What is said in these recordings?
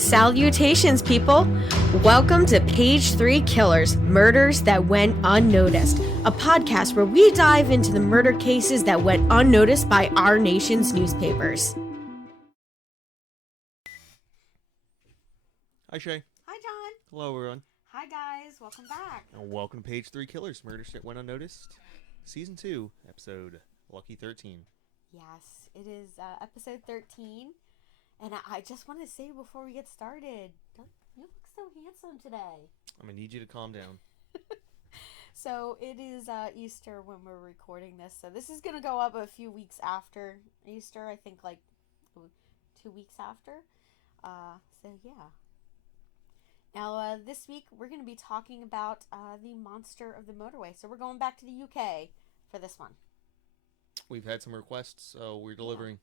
Salutations, people! Welcome to Page 3 Killers, Murders That Went Unnoticed, a podcast where we dive into the murder cases that went unnoticed by our nation's newspapers. Hi, Shay. Hi, John. Hello, everyone. Hi, guys. Welcome back. And welcome to Page 3 Killers, Murders That Went Unnoticed, Season 2, Episode Lucky 13. Yes, it is episode 13. And I just want to say before we get started, you look so handsome today. I'm going to need you to calm down. So it is Easter when we're recording this. So this is going to go up a few weeks after Easter. I think like 2 weeks after. So yeah. Now this week we're going to be talking about the monster of the motorway. So we're going back to the UK for this one. We've had some requests, so we're delivering.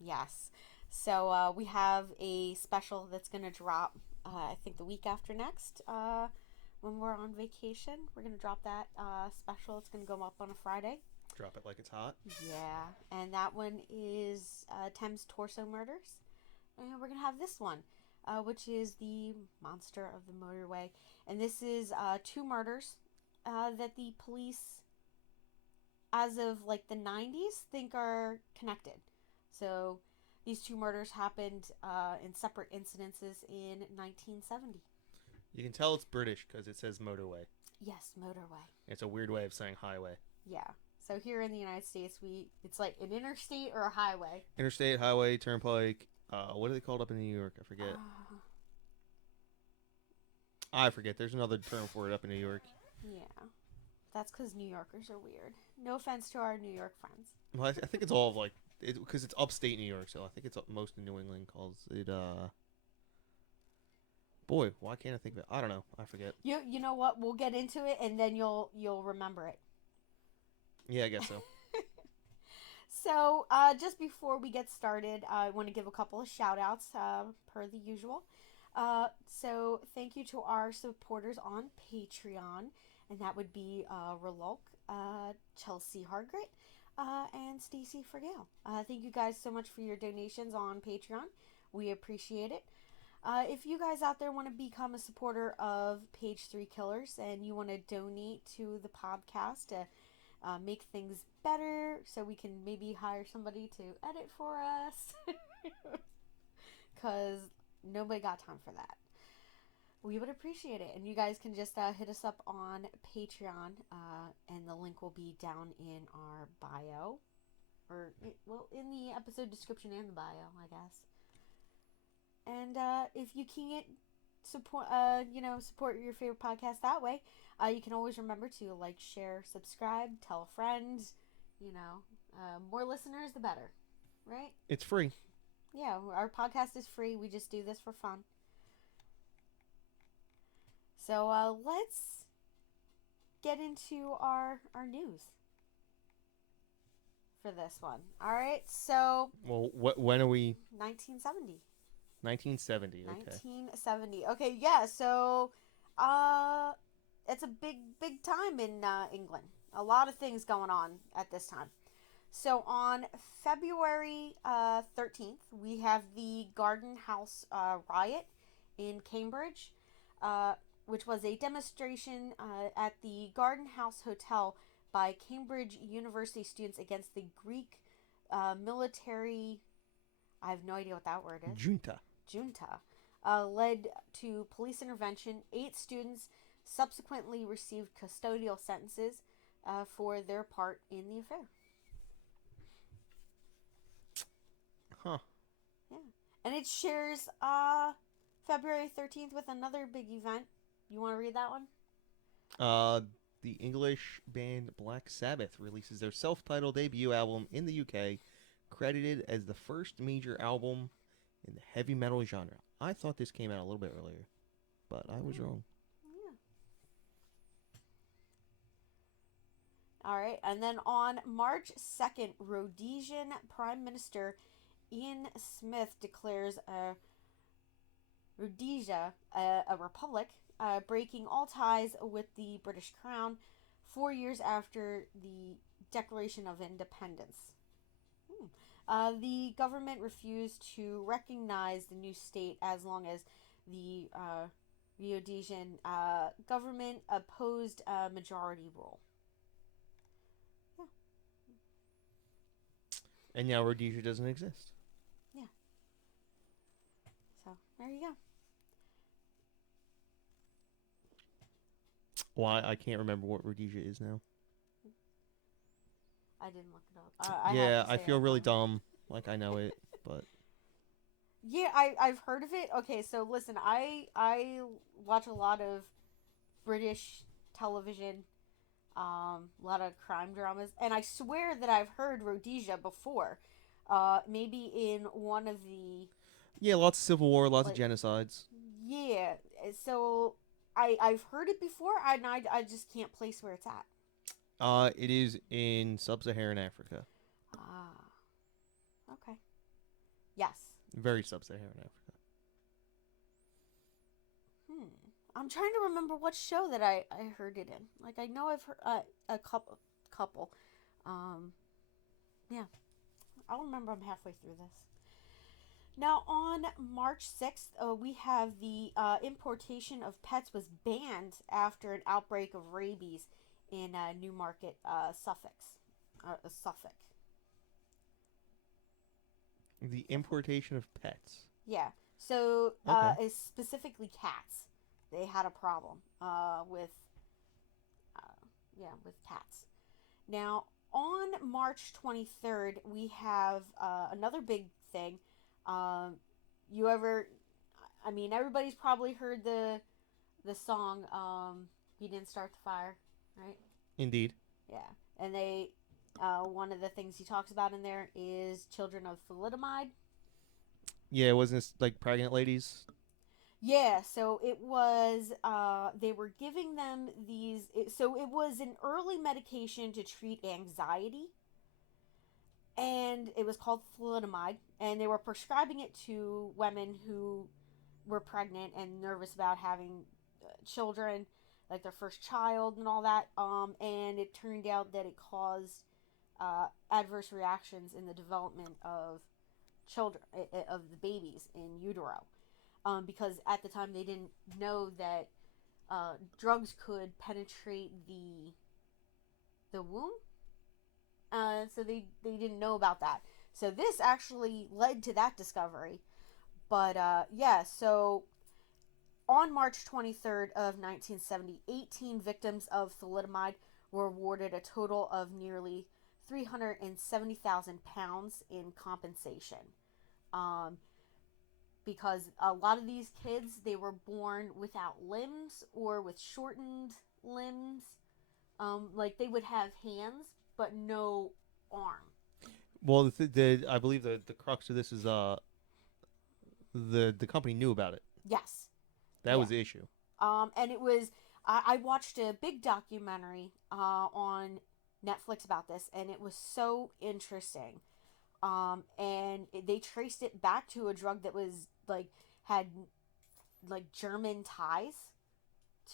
Yeah. Yes. So we have a special that's going to drop, I think the week after next, when we're on vacation. We're going to drop that special. It's going to go up on a Friday. Drop it like it's hot. Yeah. And that one is Thames Torso Murders. And we're going to have this one, which is the monster of the motorway. And this is two murders that the police, as of like the 90s, think are connected. So these two murders happened in separate incidences in 1970. You can tell it's British because it says motorway. Yes, motorway. It's a weird way of saying highway. Yeah. So here in the United States, it's like an interstate or a highway. Interstate, highway, turnpike. What are they called up in New York? I forget. I forget. There's another term for it up in New York. Yeah. That's because New Yorkers are weird. No offense to our New York friends. Well, I think it's all of like... Because it's upstate New York, so I think it's most of New England calls it, Boy, why can't I think of it? I don't know. I forget. You know what? We'll get into it, and then you'll remember it. Yeah, I guess so. So, just before we get started, I want to give a couple of shout-outs, per the usual. So, thank you to our supporters on Patreon, and that would be Ralunk, Chelsea Hargrett, and Stacey Fragale. Thank you guys so much for your donations on Patreon. We appreciate it. If you guys out there want to become a supporter of Page 3 Killers and you want to donate to the podcast to make things better so we can maybe hire somebody to edit for us, because nobody got time for that, we would appreciate it. And you guys can just hit us up on Patreon, and the link will be down in our bio, or in the episode description and the bio, I guess. And if you can't support your favorite podcast that way, you can always remember to like, share, subscribe, tell a friend. More listeners, the better, right? It's free. Yeah, our podcast is free. We just do this for fun. So let's get into our news for this one. All right, so... Well, when are we... 1970. 1970, okay. 1970. Okay, yeah, so it's a big time in England. A lot of things going on at this time. So on February 13th, we have the Garden House riot in Cambridge, which was a demonstration at the Garden House Hotel by Cambridge University students against the Greek military... I have no idea what that word is. Junta. Led to police intervention. 8 students subsequently received custodial sentences for their part in the affair. Huh. Yeah. And it shares February 13th with another big event. You want to read that one? The English band Black Sabbath releases their self-titled debut album in the UK, credited as the first major album in the heavy metal genre. I thought this came out a little bit earlier, but I was wrong. Yeah. All right, and then on March 2nd, Rhodesian Prime Minister Ian Smith declares Rhodesia a republic, breaking all ties with the British Crown 4 years after the Declaration of Independence. The government refused to recognize the new state as long as the Rhodesian government opposed majority rule. Yeah. And now Rhodesia doesn't exist. Yeah. So there you go. Well, I can't remember what Rhodesia is now. I didn't look it up. I Yeah, have to I say feel I really don't. dumb. Like I know it, but Yeah, I've heard of it. Okay, so listen, I watch a lot of British television, a lot of crime dramas, and I swear that I've heard Rhodesia before. Maybe in one of the yeah, lots of civil war, lots of like genocides. yeah. So I've heard it before, and I just can't place where it's at. It is in sub-Saharan Africa. Ah, okay. Yes. Very sub-Saharan Africa. Hmm. I'm trying to remember what show that I heard it in. Like I know I've heard a couple. Um, yeah, I'll remember. I'm halfway through this. Now on March 6th, we have the importation of pets was banned after an outbreak of rabies in Newmarket, Suffolk. The importation of pets. Yeah. So Okay. it's specifically cats. They had a problem with with cats. Now on March 23rd, we have another big thing. Um, you ever? I mean, everybody's probably heard the song "You Didn't Start the Fire," right? Indeed. Yeah, and they one of the things he talks about in there is children of thalidomide. Yeah, wasn't this like pregnant ladies? Yeah, so it was, they were giving them so it was an early medication to treat anxiety, and it was called thalidomide, and they were prescribing it to women who were pregnant and nervous about having children, like their first child and all that, and it turned out that it caused adverse reactions in the development of children, of the babies in utero. Because at the time they didn't know that drugs could penetrate the womb, so they didn't know about that. So this actually led to that discovery. But yeah, so on March 23rd of 1970, 18 victims of thalidomide were awarded a total of nearly £370,000 in compensation. Um, because a lot of these kids, they were born without limbs or with shortened limbs. Like they would have hands but no arm. Well, I believe the crux of this is the company knew about it. Yes. That Yeah. was the issue. And it was I watched a big documentary on Netflix about this, and it was so interesting. And they traced it back to a drug that was like had like German ties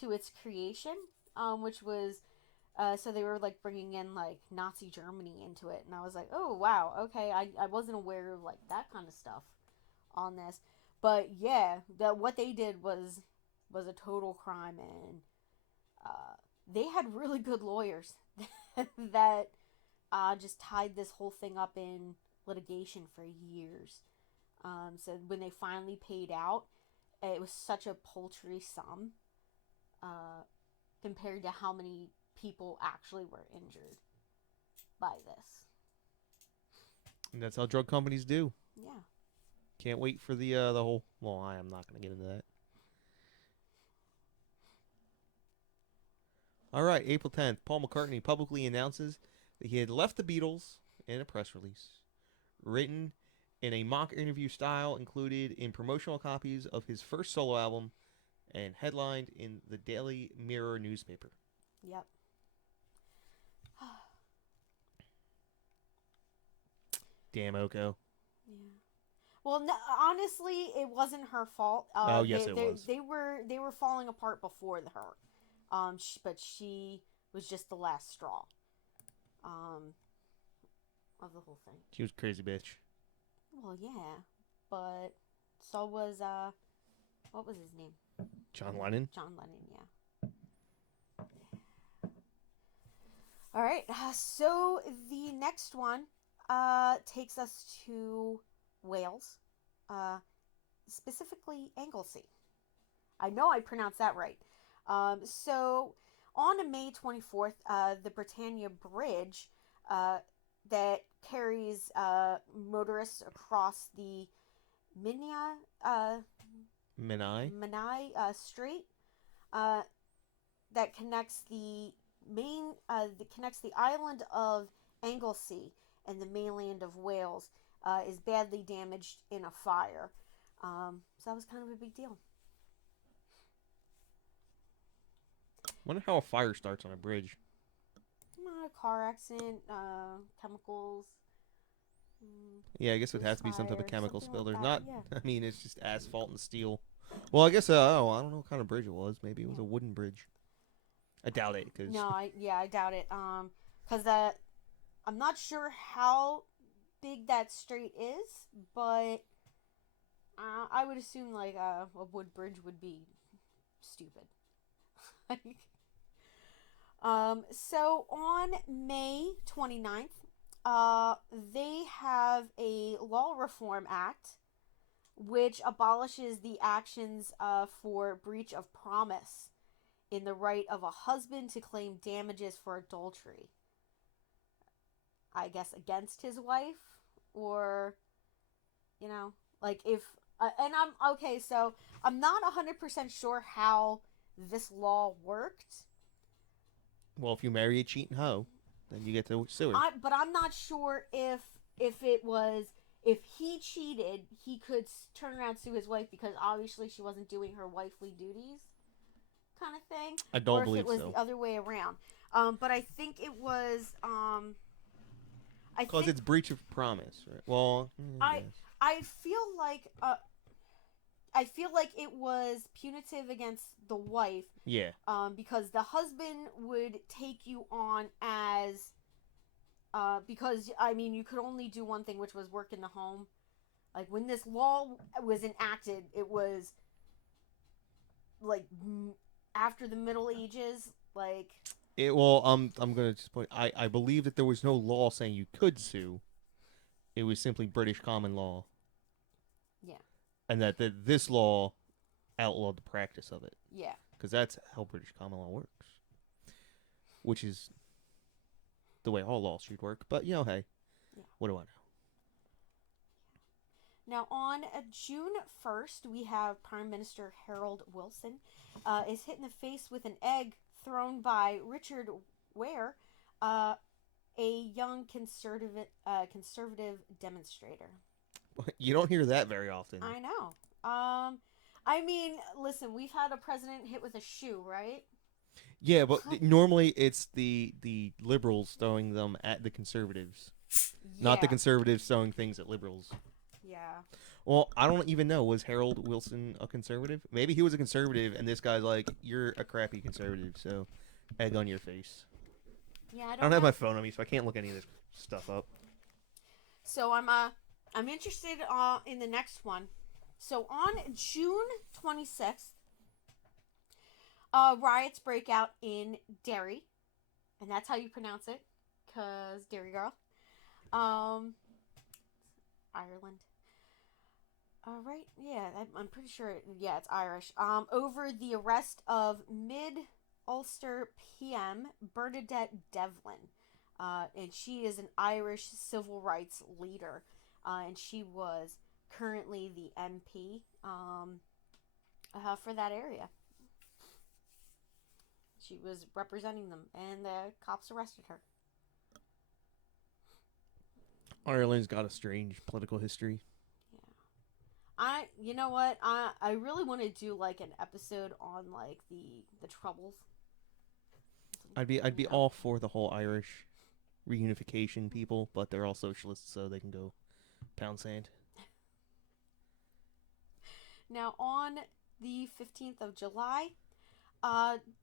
to its creation, which was so they were like bringing in like Nazi Germany into it, and I was like, oh wow, okay, I wasn't aware of like that kind of stuff on this, but yeah, what they did was a total crime, and they had really good lawyers that just tied this whole thing up in litigation for years. So when they finally paid out, it was such a paltry sum uh, compared to how many people actually were injured by this. And that's how drug companies do. Yeah. Can't wait for the whole. Well, I am not going to get into that. All right, April 10th, Paul McCartney publicly announces that he had left the Beatles in a press release, written in a mock interview style included in promotional copies of his first solo album and headlined in the Daily Mirror newspaper. Yep. Damn Oko. Yeah. Well, no, honestly, it wasn't her fault. Oh, yes, it was. They were falling apart before her. But she was just the last straw. Um, of the whole thing. She was a crazy bitch. Well, yeah, but so was what was his name? John Lennon. John Lennon. Yeah. All right. So the next one takes us to Wales, uh, specifically Anglesey. I know I pronounced that right. So on May 24th, the Britannia Bridge uh, that carries motorists across the Minya, Menai. Menai Strait uh, that connects the that connects the island of Anglesey and the mainland of Wales is badly damaged in a fire. So that was kind of a big deal. Wonder how a fire starts on a bridge. Car accident, chemicals. Yeah, I guess it would have to be some type of Fire, chemical something spill. like There's that. not. Yeah. I mean, it's just asphalt and steel. Well, I guess. Oh, I don't know what kind of bridge it was. Maybe it was Yeah. a wooden bridge. I doubt it, because No, I doubt it. Cause I'm not sure how big that strait is, but I would assume like a wood bridge would be stupid. So on May 29th, they have a law reform act which abolishes the actions for breach of promise in the right of a husband to claim damages for adultery. I guess against his wife, or, like if. And I'm okay, so I'm not 100% sure how this law worked. well, if you marry a cheating hoe, then you get to sue her. But I'm not sure if it was if he cheated, he could turn around and sue his wife because obviously she wasn't doing her wifely duties, kind of thing. I don't or if believe it was so. the other way around. But I think it was. Because it's breach of promise, right? Well, I yes. I feel like I feel like it was punitive against the wife. Yeah. Because the husband would take you on as because I mean you could only do one thing, which was work in the home. Like when this law was enacted, it was like after the Middle Ages, like. I'm gonna just point. I believe that there was no law saying you could sue. It was simply British common law. Yeah. And that this law outlawed the practice of it. Yeah. Because that's how British common law works. Which is the way all laws should work. But, hey, Yeah. What do I know? Now, on June 1st, we have Prime Minister Harold Wilson is hit in the face with an egg thrown by Richard Ware, a young conservative demonstrator. You don't hear that very often. I know. I mean, listen, we've had a president hit with a shoe, right? Yeah, but normally it's the liberals throwing them at the conservatives. Yeah. Not the conservatives throwing things at liberals. Yeah. Well, I don't even know. Was Harold Wilson a conservative? Maybe he was a conservative, and this guy's like, "You're a crappy conservative, so egg on your face." Yeah, I don't have my phone on me, so I can't look any of this stuff up. So I'm interested in the next one. So on June 26th, riots break out in Derry, and that's how you pronounce it, cause Derry girl, Ireland. All right, yeah, I'm pretty sure. Yeah, it's Irish. Over the arrest of Mid-Ulster PM Bernadette Devlin, and she is an Irish civil rights leader, and she was currently the MP for that area. She was representing them, and the cops arrested her. Ireland's got a strange political history. You know what? I really want to do like an episode on like the troubles. I'd be all for the whole Irish reunification people, but they're all socialists, so they can go pound sand. Now on the 15th of July,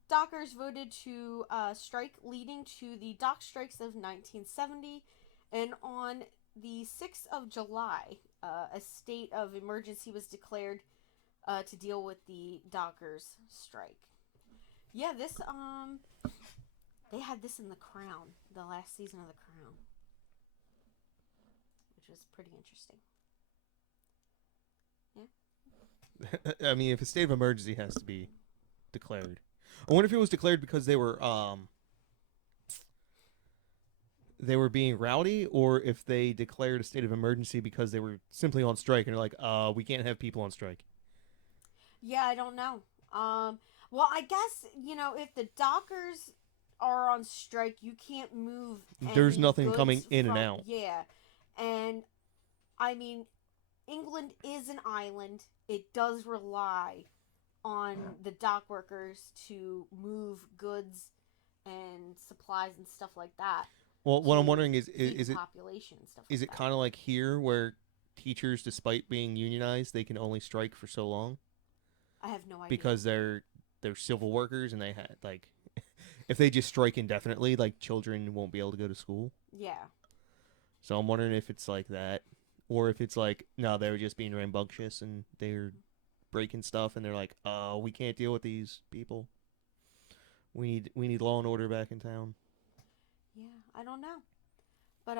dockers voted to strike, leading to the dock strikes of 1970, and on the 6th of July, a state of emergency was declared to deal with the dockers strike. Yeah, this they had this in The Crown, the last season of The Crown, which was pretty interesting. Yeah. I mean, if a state of emergency has to be declared, I wonder if it was declared because they were being rowdy, or if they declared a state of emergency because they were simply on strike and they're like, we can't have people on strike. Yeah, I don't know. Well, I guess if the dockers are on strike, you can't move. There's any nothing goods coming in and from- out. Yeah, and I mean, England is an island. It does rely on the dock workers to move goods and supplies and stuff like that. Well, what I'm to wondering is feed is the it population and stuff is like it that. kind of like here where teachers, despite being unionized, they can only strike for so long I have no idea. because they're civil workers and they had like if they just strike indefinitely, like children won't be able to go to school. Yeah. So I'm wondering if it's like that, or if it's like no, they were just being rambunctious and they're breaking stuff and they're like, oh, we can't deal with these people. We need law and order back in town. Yeah, I don't know. But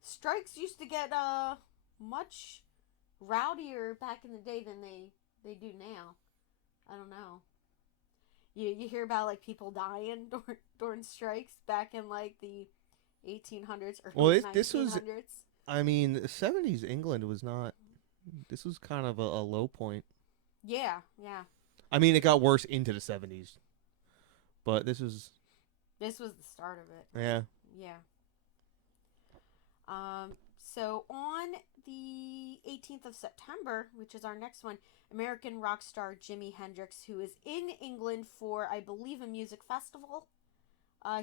strikes used to get much rowdier back in the day than they do now. I don't know. You hear about like people dying during strikes back in like the 1800s or Well, 1900s. this was, I mean, the 70s England was not. This was kind of a low point. Yeah, yeah. I mean, it got worse into the 70s, but this was the start of it. yeah. Yeah. So on the 18th of September, which is our next one, American rock star Jimi Hendrix, who is in England for, I believe, a music festival.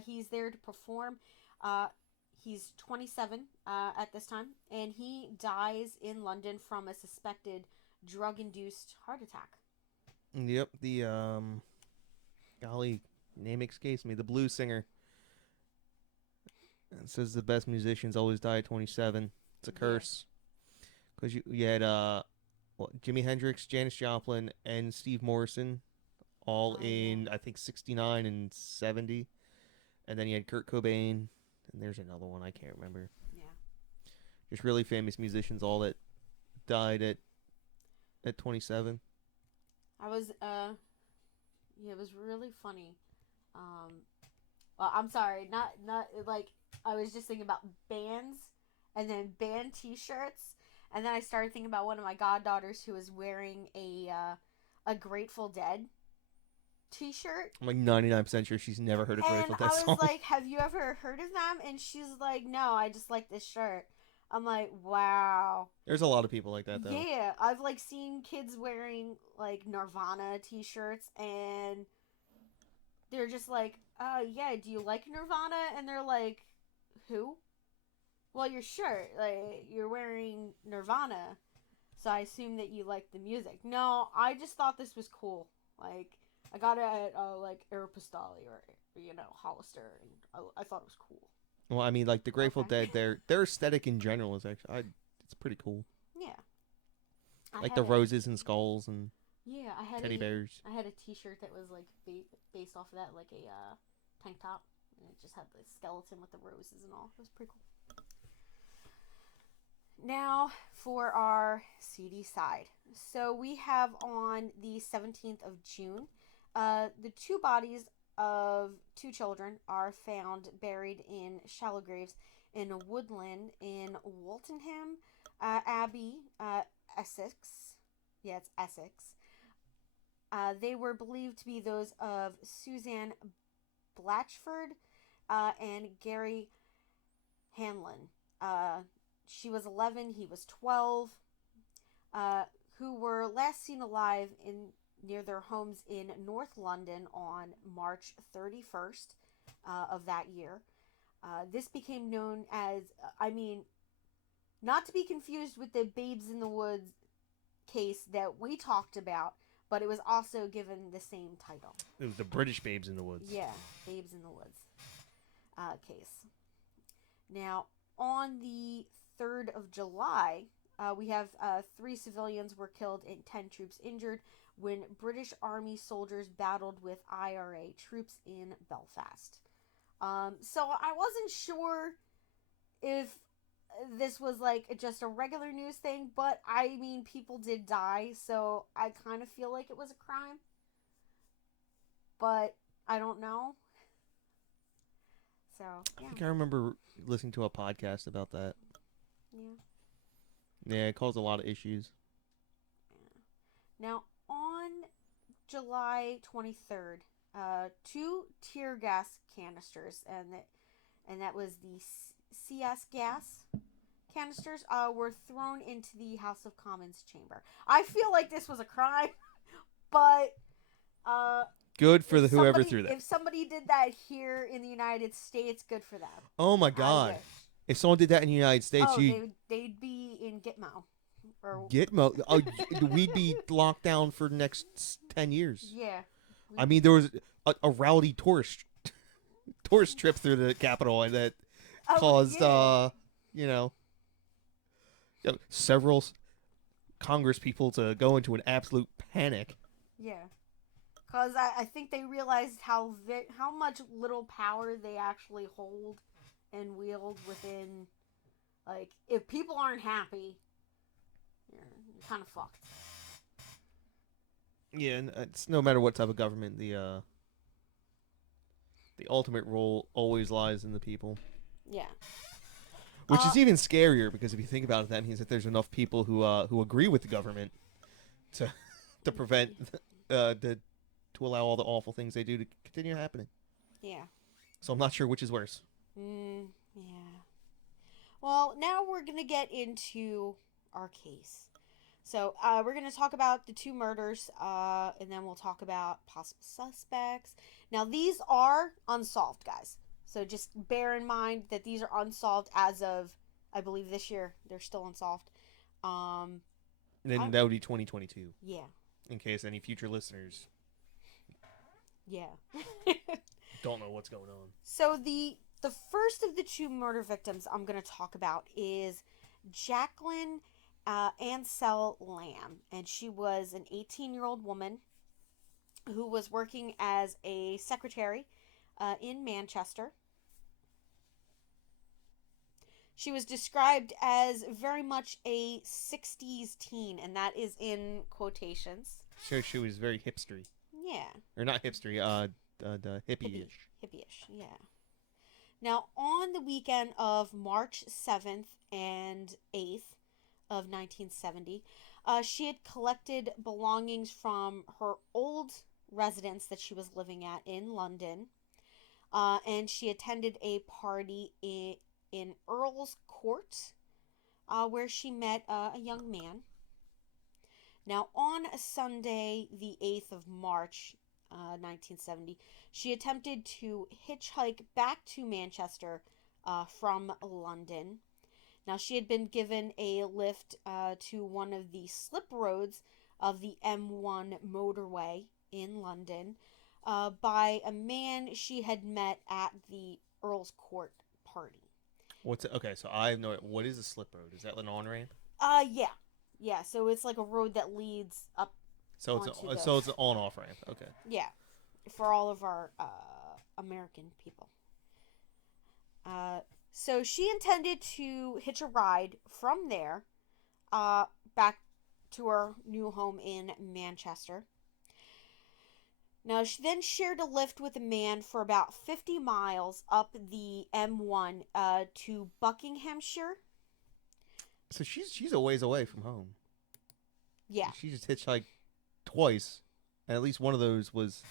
He's there to perform. He's 27 at this time, and he dies in London from a suspected drug-induced heart attack. Yep, the golly, name escapes me. The blues singer. It says the best musicians always die at 27. It's a curse. Because you had Jimi Hendrix, Janis Joplin, and Steve Morrison, all in I think 69 and 70, and then you had Kurt Cobain, and there's another one I can't remember. Yeah. Just really famous musicians, all that died at 27. I was it was really funny. Well, I'm sorry, not like I was just thinking about bands and then band T-shirts, and then I started thinking about one of my goddaughters who was wearing a Grateful Dead T-shirt. I'm like 99% sure she's never heard a Grateful Dead song. And I was like, "Have you ever heard of them?" And she's like, "No, I just like this shirt." I'm like, "Wow." There's a lot of people like that, though. Yeah, I've like seen kids wearing like Nirvana T-shirts, and they're just like, yeah, do you like Nirvana?" And they're like, "Who?" "Well, your shirt, like, you're wearing Nirvana, so I assume that you like the music." "No, I just thought this was cool. Like, I got it at, like, Aeropostale or, Hollister, and I thought it was cool." Well, I mean, like, the Grateful Dead, their aesthetic in general is actually, it's pretty cool. Yeah. Like the roses and skulls and yeah, I had teddy bears. I had a T-shirt that was, like, based off of that, like a tank top, and it just had the skeleton with the roses and all. It was pretty cool. Now for our CD side. So we have on the 17th of June, the two bodies of two children are found buried in shallow graves in a woodland in Waltenham Abbey, Essex. Yeah, it's Essex. They were believed to be those of Suzanne Blatchford and Gary Hamlyn. She was 11, he was 12, who were last seen alive near their homes in North London on March 31st of that year. This became known as, not to be confused with the Babes in the Woods case that we talked about, but it was also given the same title. It was the British Babes in the Woods. Yeah, Babes in the Woods case. Now, on the 3rd of July, We have 3 civilians were killed and 10 troops injured when British Army soldiers battled with IRA troops in Belfast. So I wasn't sure if this was like just a regular news thing, but I mean, people did die, so I kind of feel like it was a crime. But I don't know. So, I yeah. think I remember listening to a podcast about that. Yeah. Yeah, it caused a lot of issues. Now, on July 23rd, 2 tear gas canisters, and that was the CS gas canisters, were thrown into the House of Commons chamber. I feel like this was a crime, but Good for whoever threw that. If somebody did that here in the United States, good for them. Oh my God! If someone did that in the United States, they'd be in Gitmo. Or Gitmo. Oh, we'd be locked down for the next 10 years. Yeah. I mean, there was a rowdy tourist trip through the Capitol, and that caused, several Congress people to go into an absolute panic. Yeah. Because I think they realized how much little power they actually hold and wield within, like, if people aren't happy, you're kind of fucked. Yeah, and it's no matter what type of government, the ultimate role always lies in the people. Yeah. Which is even scarier, because if you think about it, that means that there's enough people who agree with the government to prevent to allow all the awful things they do to continue happening. Yeah. So I'm not sure which is worse. Yeah. Well, now we're going to get into our case. So we're going to talk about the 2 murders, and then we'll talk about possible suspects. Now, these are unsolved, guys. So just bear in mind that these are unsolved as of, I believe, this year. They're still unsolved. Then that would be 2022. Yeah. In case any future listeners don't know what's going on. So the first of the 2 murder victims I'm going to talk about is Jacqueline Ansell-Lamb, and she was an 18-year-old woman who was working as a secretary in Manchester. She was described as very much a 60s teen, and that is in quotations. So she was very hipstery. Yeah. Or not hipstery, the hippie-ish. Hippie-ish, yeah. Now, on the weekend of March 7th and 8th of 1970, she had collected belongings from her old residence that she was living at in London, and she attended a party in Earl's Court, where she met a young man. Now, on Sunday, the 8th of March, 1970, she attempted to hitchhike back to Manchester from London. Now, she had been given a lift to one of the slip roads of the M1 motorway in London by a man she had met at the Earl's Court party. Okay, so I have no idea. What is a slip road? Is that an on-ramp? Yeah. Yeah, so it's like a road that leads up. So it's an on-off ramp. Okay. Yeah, for all of our American people. So she intended to hitch a ride from there back to her new home in Manchester. Now, she then shared a lift with a man for about 50 miles up the M1 to Buckinghamshire. So she's a ways away from home. Yeah. She just hitchhiked twice, and at least one of those was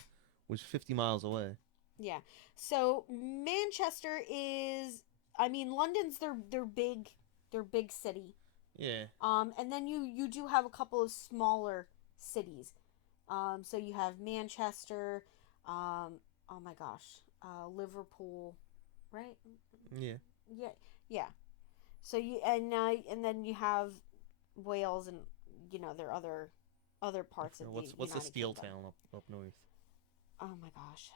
50 miles away. Yeah. So Manchester is, I mean, London's their big city. Yeah. And then you do have a couple of smaller cities. So you have Manchester, oh my gosh, Liverpool, right? Yeah. Yeah. So you and then you have Wales, and there are other parts of the what's the United steel Kingdom. town up north? Oh my gosh.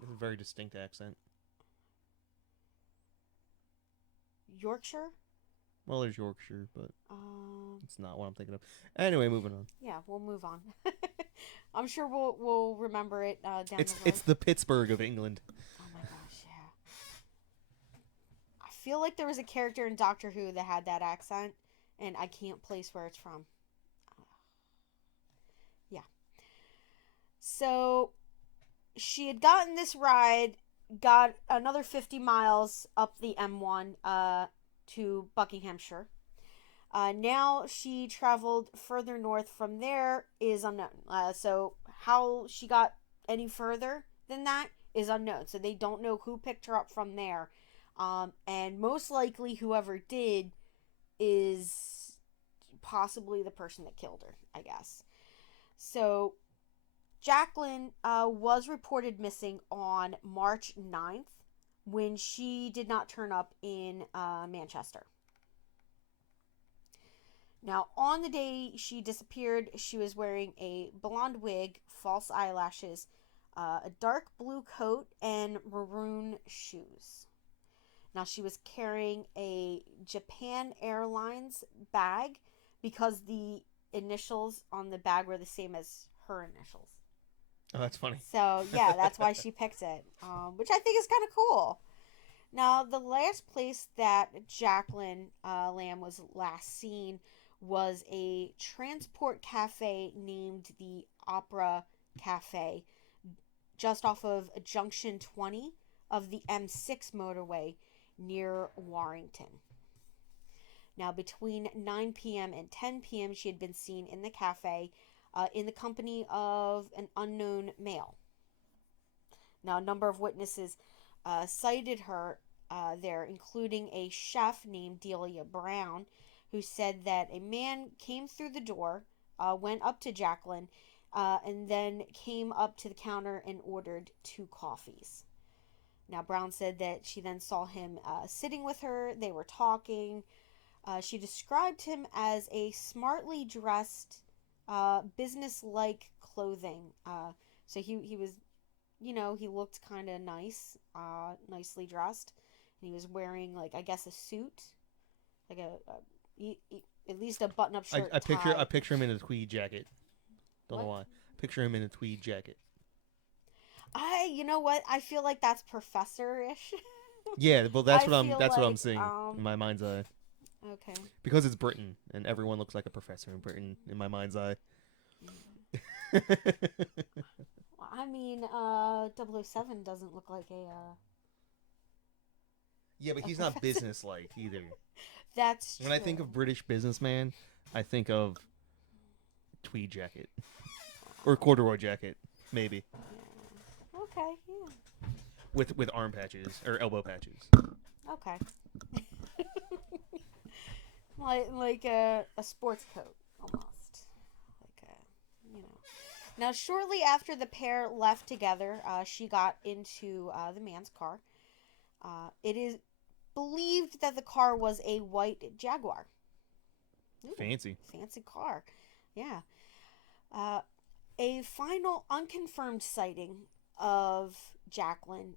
It's a very distinct accent. Yorkshire? Well, there's Yorkshire, but Um, it's not what I'm thinking of. Anyway, moving on. yeah, we'll move on. I'm sure we'll remember it down the road. It's the Pittsburgh of England. Oh my gosh, yeah. I feel like there was a character in Doctor Who that had that accent, and I can't place where it's from. Yeah. So she had gotten this ride, got another 50 miles up the M1 to Buckinghamshire. Now she traveled further north from there is unknown. So how she got any further than that is unknown. So they don't know who picked her up from there. And most likely whoever did is possibly the person that killed her, I guess. So Jacqueline was reported missing on March 9th when she did not turn up in Manchester. Now, on the day she disappeared, she was wearing a blonde wig, false eyelashes, a dark blue coat, and maroon shoes. Now, she was carrying a Japan Airlines bag because the initials on the bag were the same as her initials. Oh, that's funny. So, yeah, that's why she picked it, which I think is kind of cool. Now, the last place that Jacqueline Lamb was last seen was a transport cafe named the Opera Cafe, just off of Junction 20 of the M6 motorway near Warrington. Now, between 9 p.m. and 10 p.m., she had been seen in the cafe in the company of an unknown male. Now, a number of witnesses cited her there, including a chef named Delia Brown, who said that a man came through the door, went up to Jacqueline, and then came up to the counter and ordered 2 coffees. Now, Brown said that she then saw him sitting with her. They were talking. She described him as a smartly dressed, business-like clothing. So he was, he looked kind of nice, nicely dressed. And he was wearing, like, I guess a suit, like at least a button-up shirt. I picture him in a tweed jacket. Don't know why. Picture him in a tweed jacket. You know what? I feel like that's professor-ish. Yeah, well, that's what I'm seeing in my mind's eye. Okay. Because it's Britain, and everyone looks like a professor in Britain in my mind's eye. I mean, 007 doesn't look like a. Yeah, but he's not business-like either. That's true. When I think of British businessman, I think of tweed jacket or corduroy jacket, maybe. Yeah. Okay. Yeah. With arm patches or elbow patches. Okay. like a sports coat almost. Now, shortly after the pair left together, she got into the man's car. It is believed that the car was a white Jaguar. Ooh, fancy car. Yeah. A final unconfirmed sighting of Jacqueline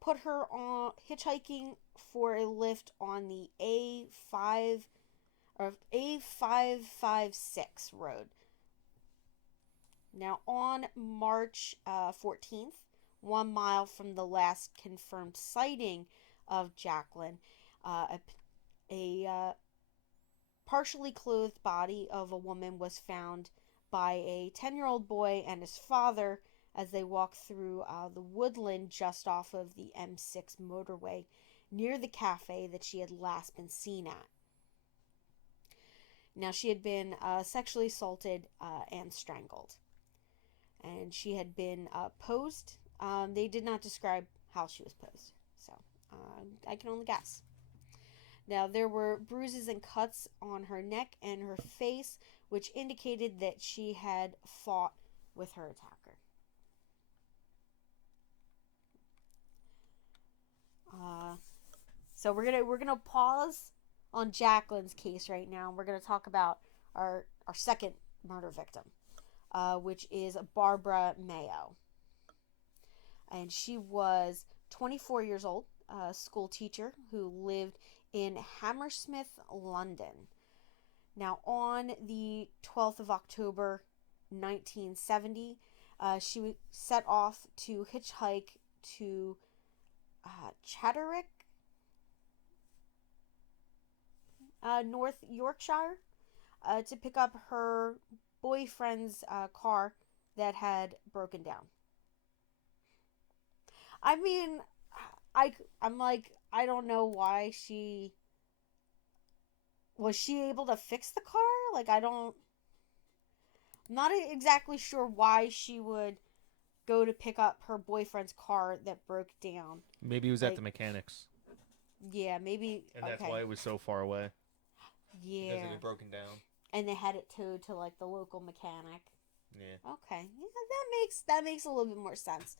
put her on hitchhiking for a lift on the A556 road. Now, on March 14th, 1 mile from the last confirmed sighting of Jacqueline, a partially clothed body of a woman was found by a 10-year-old boy and his father as they walked through the woodland just off of the M6 motorway near the cafe that she had last been seen at. Now, she had been sexually assaulted and strangled. And she had been posed. They did not describe how she was posed, so I can only guess. Now, there were bruises and cuts on her neck and her face, which indicated that she had fought with her attacker. So we're gonna pause on Jacqueline's case right now. We're gonna talk about our second murder victim, which is Barbara Mayo, and she was 24 years old, a school teacher who lived in Hammersmith, London. Now, on the 12th of October, 1970, she set off to hitchhike to Chatterick, North Yorkshire, to pick up her boyfriend's car that had broken down. I mean, I'm like, I don't know why she was she able to fix the car? Like, I'm not exactly sure why she would go to pick up her boyfriend's car that broke down. Maybe he was at the mechanics. Yeah, maybe. And that's why it was so far away. Yeah. Because it had broken down. And they had it towed to like the local mechanic. Yeah. Okay. Yeah, that makes a little bit more sense.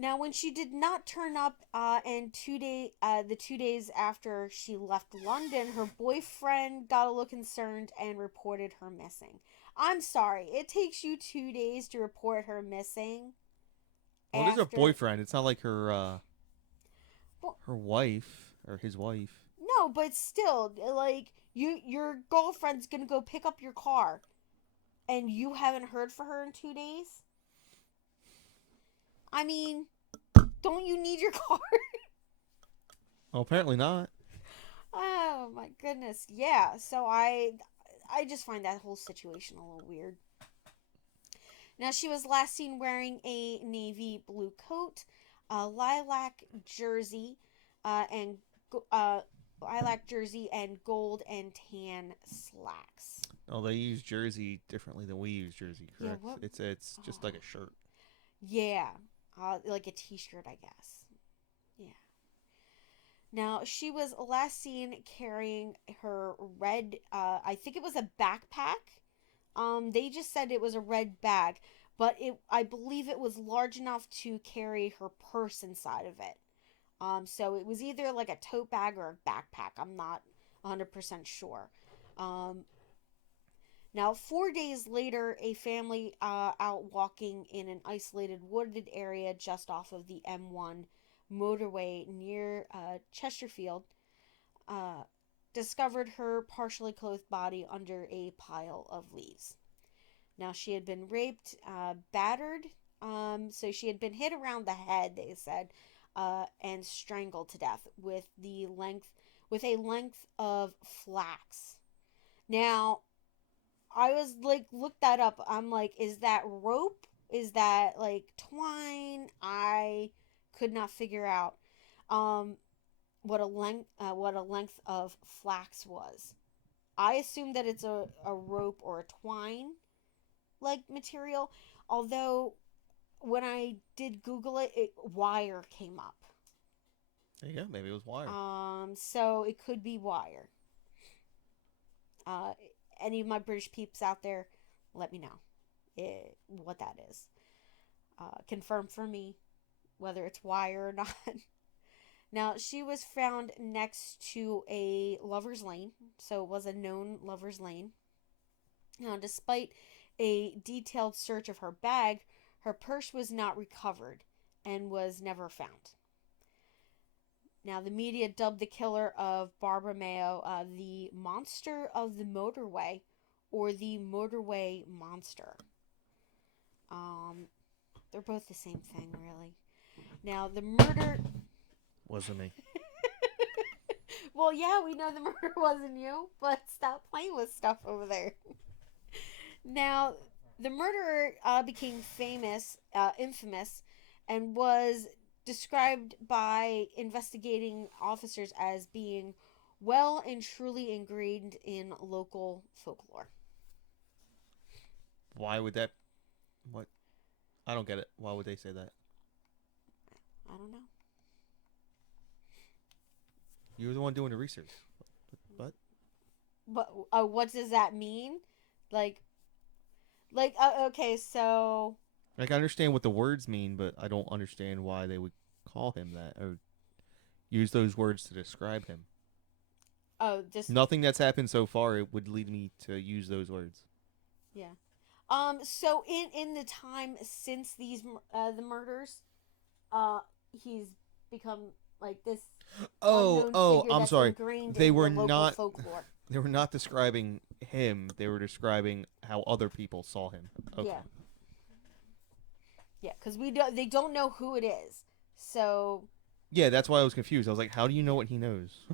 Now, when she did not turn up, and the 2 days after she left London, her boyfriend got a little concerned and reported her missing. I'm sorry, it takes you 2 days to report her missing. Well, this is her boyfriend. It's not like her wife or his wife. No, but still, like your girlfriend's gonna go pick up your car, and you haven't heard from her in 2 days. I mean, don't you need your car? Well, apparently not. Oh my goodness. Yeah, so I just find that whole situation a little weird. Now, she was last seen wearing a navy blue coat, a lilac jersey, and gold and tan slacks. Oh, they use jersey differently than we use jersey, correct? Yeah, it's just like a shirt. Yeah. Like a t-shirt, I guess. Yeah. Now, she was last seen carrying her red, I think it was a backpack. They just said it was a red bag, but I believe it was large enough to carry her purse inside of it. So it was either like a tote bag or a backpack. I'm not 100% sure. Now, 4 days later, a family out walking in an isolated wooded area just off of the M1 motorway near Chesterfield discovered her partially clothed body under a pile of leaves. Now, she had been raped, battered, so she had been hit around the head, they said, and strangled to death with a length of flax. Now, I was like, look that up. I'm like, is that rope? Is that like twine? I could not figure out what a length of flax was. I assume that it's a rope or a twine like material, although when I did Google it, wire came up. There you go. Maybe it was wire. So it could be wire. Any of my British peeps out there, let me know what that is. Confirm for me whether it's wire or not. Now, she was found next to a lover's lane, so it was a known lover's lane. Now, despite a detailed search of her bag, her purse was not recovered and was never found. Now, the media dubbed the killer of Barbara Mayo the monster of the motorway, or the motorway monster. They're both the same thing, really. Now, the murder... Wasn't me. Well, yeah, we know the murder wasn't you, but stop playing with stuff over there. Now, the murderer became infamous, and was described by investigating officers as being well and truly ingrained in local folklore. Why would that... What? I don't get it. Why would they say that? I don't know. You were the one doing the research. What? What does that mean? Okay, so... Like, I understand what the words mean, but I don't understand why they would call him that or use those words to describe him. Oh, just... Nothing that's happened so far it would lead me to use those words. Yeah. So in the time since these the murders, he's become like this Oh, unknown oh, figure I'm that's sorry. ingrained They in were the local not. folklore. They were not describing him. They were describing how other people saw him. Okay. Yeah, yeah, because they don't know who it is. So Yeah, that's why I was confused. I was like, how do you know what he knows?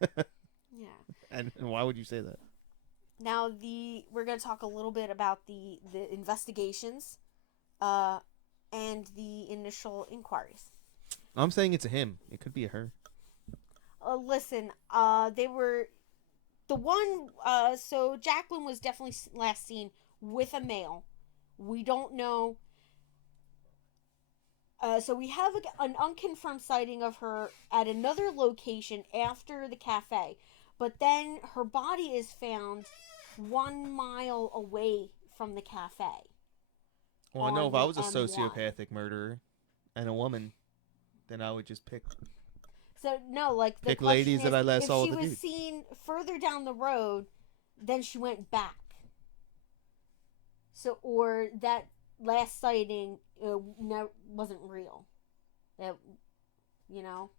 yeah. And why would you say that? Now we're gonna talk a little bit about the investigations, uh, and the initial inquiries. I'm saying it's a him. It could be a her. Listen, they were the one. So Jacqueline was definitely last seen with a male. We don't know. So we have an unconfirmed sighting of her at another location after the cafe, but then her body is found 1 mile away from the cafe. Well, I know On if I the was a M1. sociopathic murderer and a woman, then I would just So no, like the pick question ladies is, that I last if saw she with a was dude. seen further down the road, then she went back. So or that last sighting wasn't real. That you know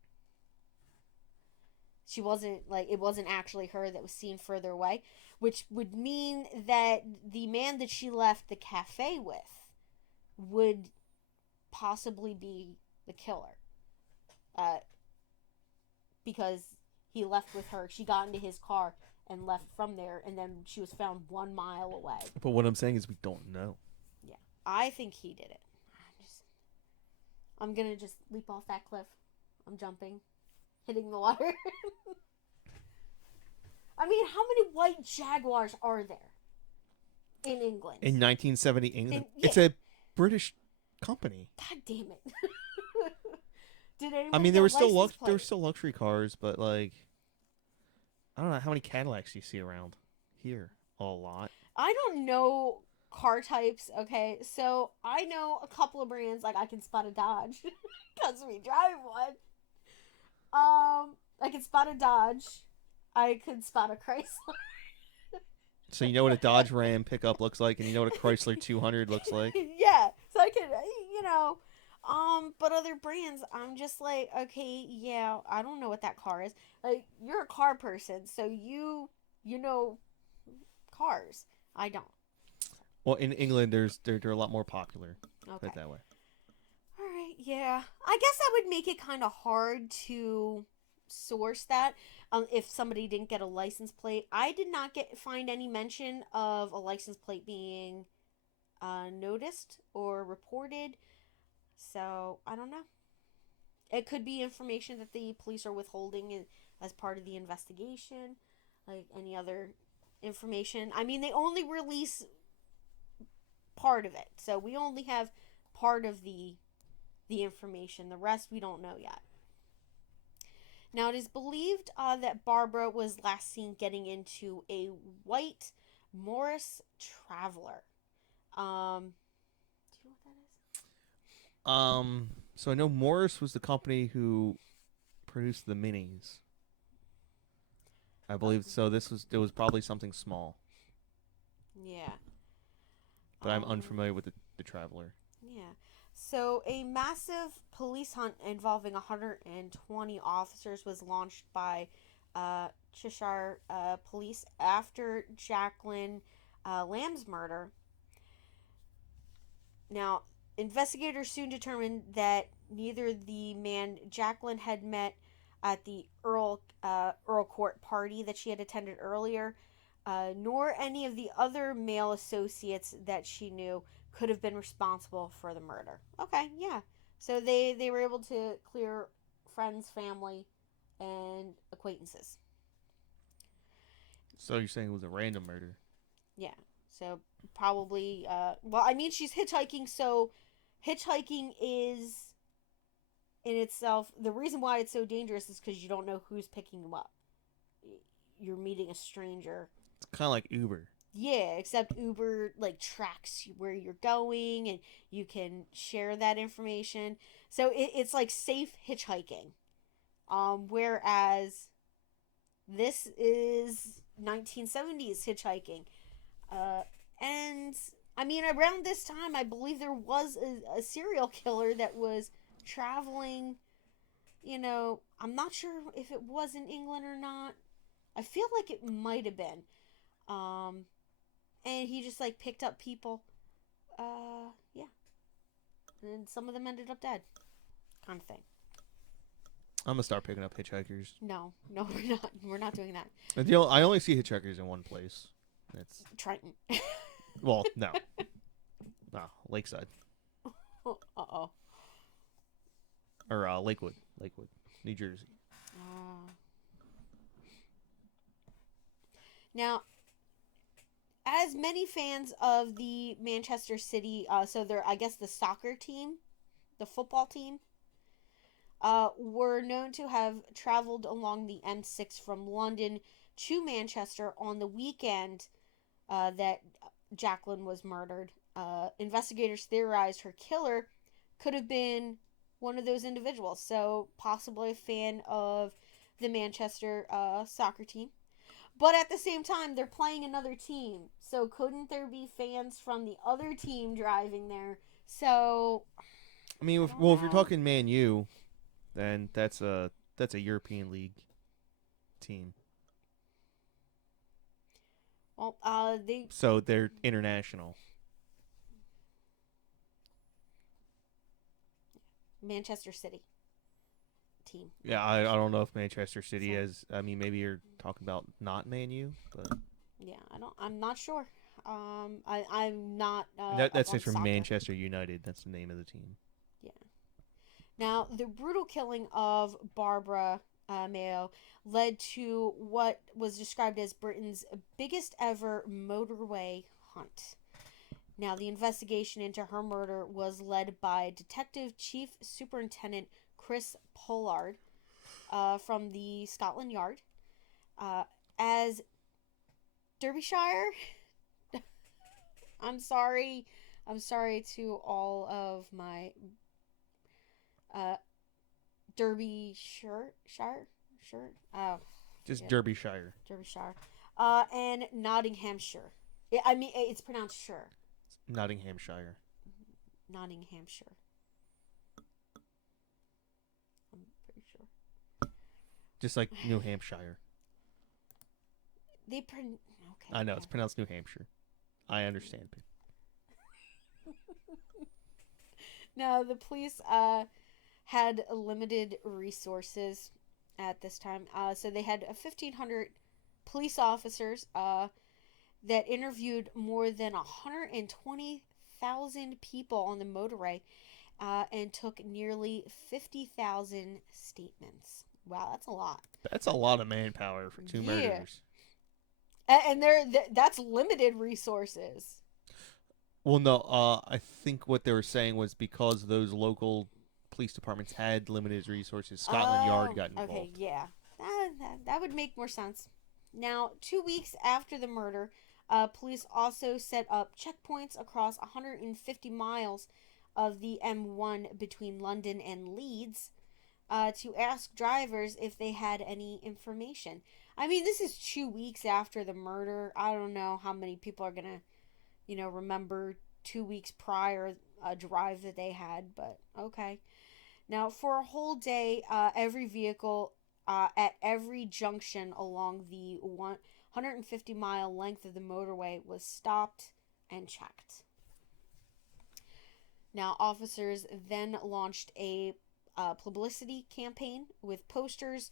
she wasn't like it wasn't actually her that was seen further away, which would mean that the man that she left the cafe with would possibly be the killer. Uh, because he left with her. She got into his car and left from there, and then she was found 1 mile away. But what I'm saying is we don't know. Yeah, I think he did it. I'm gonna just leap off that cliff. I'm jumping, hitting the water. I mean, how many white Jaguars are there in England? In 1970 England, yeah. it's a British company. God damn it! Did anyone? I mean, there were still luxury cars, but like, I don't know how many Cadillacs you see around here. A lot. I don't know car types. Okay, so I know a couple of brands. Like I can spot a Dodge because we drive one. I can spot a Dodge. I could spot a Chrysler. So you know what a Dodge Ram pickup looks like, and you know what a Chrysler 200 looks like. Yeah, so I could, but other brands, I'm just like, okay, yeah, I don't know what that car is. Like, you're a car person, so you know cars. I don't. Well, in England, they're a lot more popular. Okay. Put it that way. All right, yeah. I guess that would make it kind of hard to source that. If somebody didn't get a license plate, I did not find any mention of a license plate being noticed or reported. So I don't know. It could be information that the police are withholding as part of the investigation, like any other information. I mean, they only release part of it, so we only have part of the information. The rest we don't know yet. Now, it is believed that Barbara was last seen getting into a white Morris Traveler. Do you know what that is? So I know Morris was the company who produced the minis. I believe so. It was probably something small. Yeah. But I'm unfamiliar with the Traveler. Yeah. So a massive police hunt involving 120 officers was launched by Cheshire police after Jacqueline Lamb's murder. Now, investigators soon determined that neither the man Jacqueline had met at the Earl Court party that she had attended earlier, nor any of the other male associates that she knew could have been responsible for the murder. Okay, yeah. So they were able to clear friends, family, and acquaintances. So you're saying it was a random murder? Yeah. So probably, well, I mean, she's hitchhiking, so hitchhiking is in itself, the reason why it's so dangerous is because you don't know who's picking you up. You're meeting a stranger. It's kind of like Uber. Yeah, except Uber like tracks where you're going and you can share that information. So it's like safe hitchhiking. Whereas this is 1970s hitchhiking. And I mean, around this time, I believe there was a serial killer that was traveling, I'm not sure if it was in England or not. I feel like it might have been. Um, and he just like picked up people. Yeah, and some of them ended up dead, kind of thing. I'm gonna start picking up hitchhikers. No, no, we're not. We're not doing that. And, I only see hitchhikers in one place. It's Trenton. well, no, Lakeside Uh-oh. or Lakewood, New Jersey. Now, as many fans of the Manchester City, so they're, I guess, the soccer team, the football team, were known to have traveled along the M6 from London to Manchester on the weekend that Jacqueline was murdered. Investigators theorized her killer could have been one of those individuals, so possibly a fan of the Manchester soccer team. But at the same time, they're playing another team, so couldn't there be fans from the other team driving there? So, I mean, if you're talking Man U, then that's a European League team. Well, so they're international. Manchester City team. Yeah, I don't know if Manchester City has. I mean, maybe you're talking about not Man U, but yeah, I'm not sure. I'm not. That's it from soccer. Manchester United. That's the name of the team. Yeah. Now, the brutal killing of Barbara Mayo led to what was described as Britain's biggest ever motorway hunt. Now, the investigation into her murder was led by Detective Chief Superintendent Chris Pollard from the Scotland Yard. As Derbyshire, I'm sorry to all of my Derbyshire. Just yeah. Derbyshire. And Nottinghamshire. I mean, it's pronounced shire. Nottinghamshire. Nottinghamshire. I'm pretty sure. Just like New Hampshire. Okay. I know, it's pronounced New Hampshire. I understand. Now, the police had limited resources at this time. So they had 1,500 police officers that interviewed more than 120,000 people on the motorway and took nearly 50,000 statements. Wow, that's a lot. That's a lot of manpower for two murders. And that's limited resources. Well, no, I think what they were saying was because those local police departments had limited resources, Scotland Yard got involved. Okay, yeah. That would make more sense. Now, 2 weeks after the murder, police also set up checkpoints across 150 miles of the M1 between London and Leeds to ask drivers if they had any information. I mean, this is 2 weeks after the murder. I don't know how many people are going to, remember 2 weeks prior a drive that they had, but okay. Now, for a whole day, every vehicle at every junction along the 150-mile length of the motorway was stopped and checked. Now, officers then launched a publicity campaign with posters,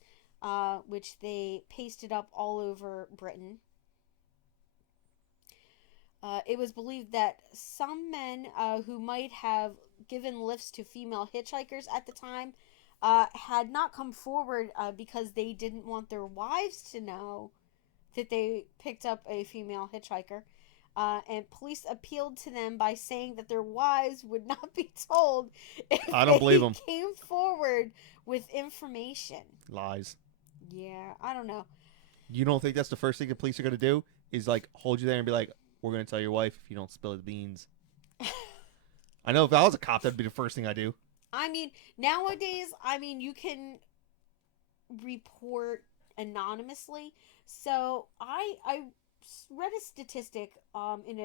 which they pasted up all over Britain. It was believed that some men who might have given lifts to female hitchhikers at the time had not come forward because they didn't want their wives to know that they picked up a female hitchhiker. And police appealed to them by saying that their wives would not be told if I don't believe them. Came forward with information. Lies. Yeah, I don't know. You don't think that's the first thing the police are going to do? Is like hold you there and be like, we're going to tell your wife if you don't spill the beans. I know if I was a cop, that'd be the first thing I do. I mean, nowadays, you can report anonymously. So I read a statistic in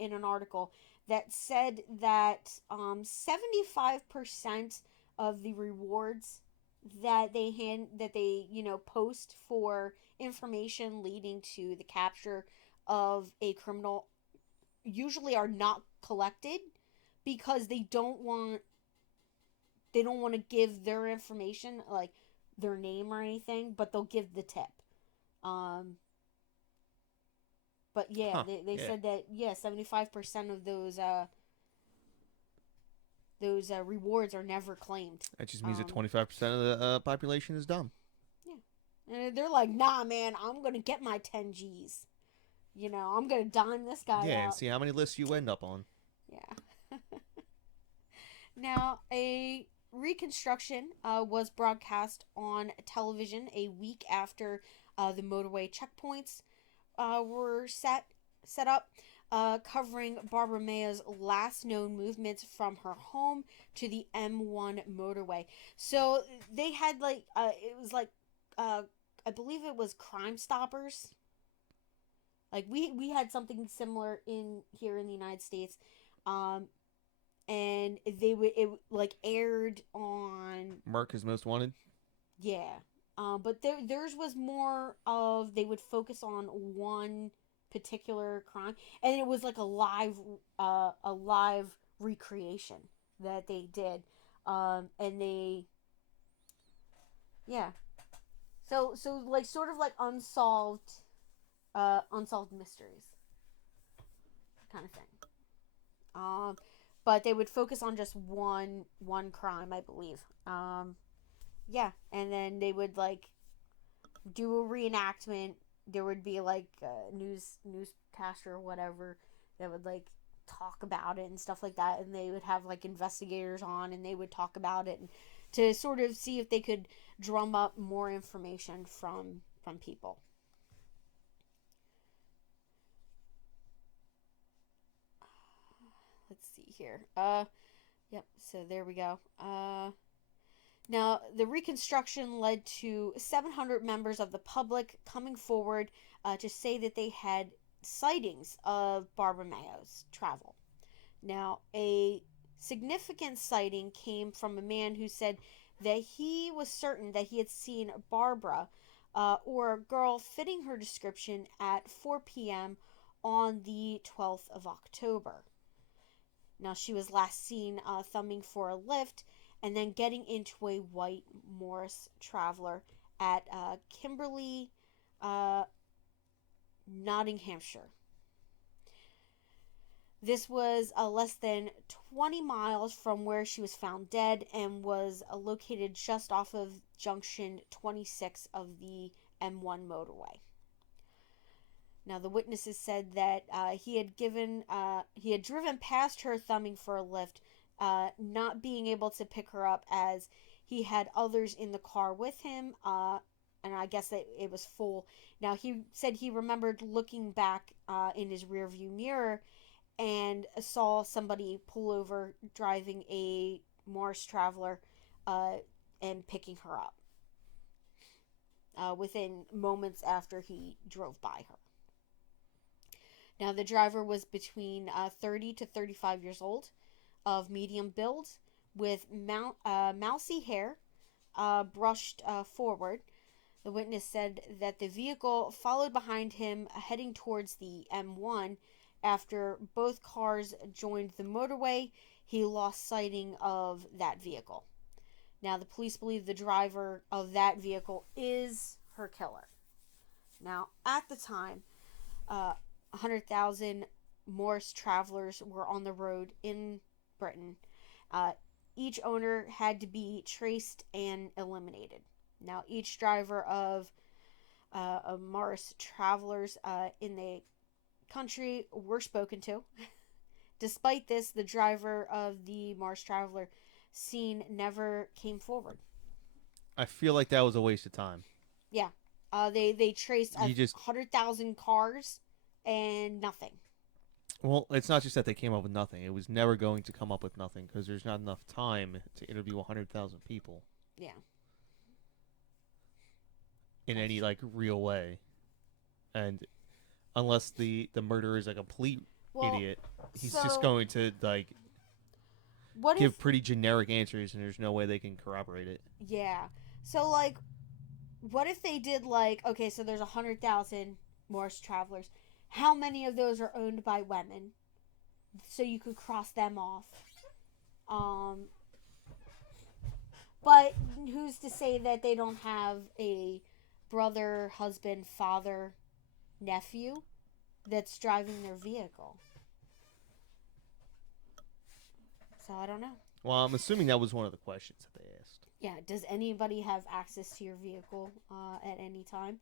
an article that said that 75% of the rewards that they post for information leading to the capture of a criminal usually are not collected because they don't want to give their information, like their name or anything, but they'll give the tip. Um, but yeah, Huh. they Yeah. said that, yeah, 75% of those rewards are never claimed. That just means that Um, 25% of the population is dumb. yeah, and they're like, nah, man, I'm gonna get my 10 G's. I'm gonna dime this guy Yeah, and out. see how many lists you end up on. Yeah. Now, a reconstruction was broadcast on television a week after the motorway checkpoints were set up, covering Barbara Mayo's last known movements from her home to the M1 motorway. So they had it was I believe it was Crime Stoppers. Like we had something similar in here in the United States. Um, and it like aired on, America's Most Wanted. yeah, but theirs was more of, they would focus on one particular crime, and it was like a live recreation that they did. And they, yeah, so like sort of like unsolved mysteries kind of thing. But they would focus on just one crime, I believe. Yeah, and then they would like do a reenactment. There would be like a newscaster or whatever that would like talk about it and stuff like that, and they would have like investigators on, and they would talk about it, and to sort of see if they could drum up more information from people. Let's see here. Yep. So there we go. Now, the reconstruction led to 700 members of the public coming forward to say that they had sightings of Barbara Mayo's travel. Now, a significant sighting came from a man who said that he was certain that he had seen Barbara, or a girl fitting her description, at 4 p.m. on the 12th of October. Now, she was last seen thumbing for a lift and then getting into a white Morris Traveller at Kimberley, uh, Nottinghamshire. This was less than 20 miles from where she was found dead, and was located just off of junction 26 of the M1 motorway. Now, the witnesses said that he had driven past her thumbing for a lift, not being able to pick her up as he had others in the car with him, and I guess that it was full. Now, he said he remembered looking back in his rearview mirror and saw somebody pull over driving a Morris Traveller and picking her up within moments after he drove by her. Now, the driver was between 30 to 35 years old, of medium build, with mousy hair, brushed forward. The witness said that the vehicle followed behind him, heading towards the M1. After both cars joined the motorway, he lost sighting of that vehicle. Now, the police believe the driver of that vehicle is her killer. Now, at the time, 100,000 Morris Travelers were on the road in Britain. Each owner had to be traced and eliminated. Now, each driver of Morris Travelers in the country were spoken to. Despite this, the driver of the Morris Traveller seen never came forward. I feel like that was a waste of time. Yeah, they traced You just 100,000 cars and nothing. Well, it's not just that they came up with nothing. It was never going to come up with nothing because there's not enough time to interview 100,000 people. Yeah. In any like real way, and unless the murderer is a complete idiot, he's just going to like give pretty generic answers, and there's no way they can corroborate it. Yeah. So, like, what if they did, like, okay, so there's 100,000 Morse travelers. How many of those are owned by women? So you could cross them off. Um, but who's to say that they don't have a brother, husband, father, nephew that's driving their vehicle? So I don't know. Well, I'm assuming that was one of the questions that they asked. Yeah, does anybody have access to your vehicle at any time?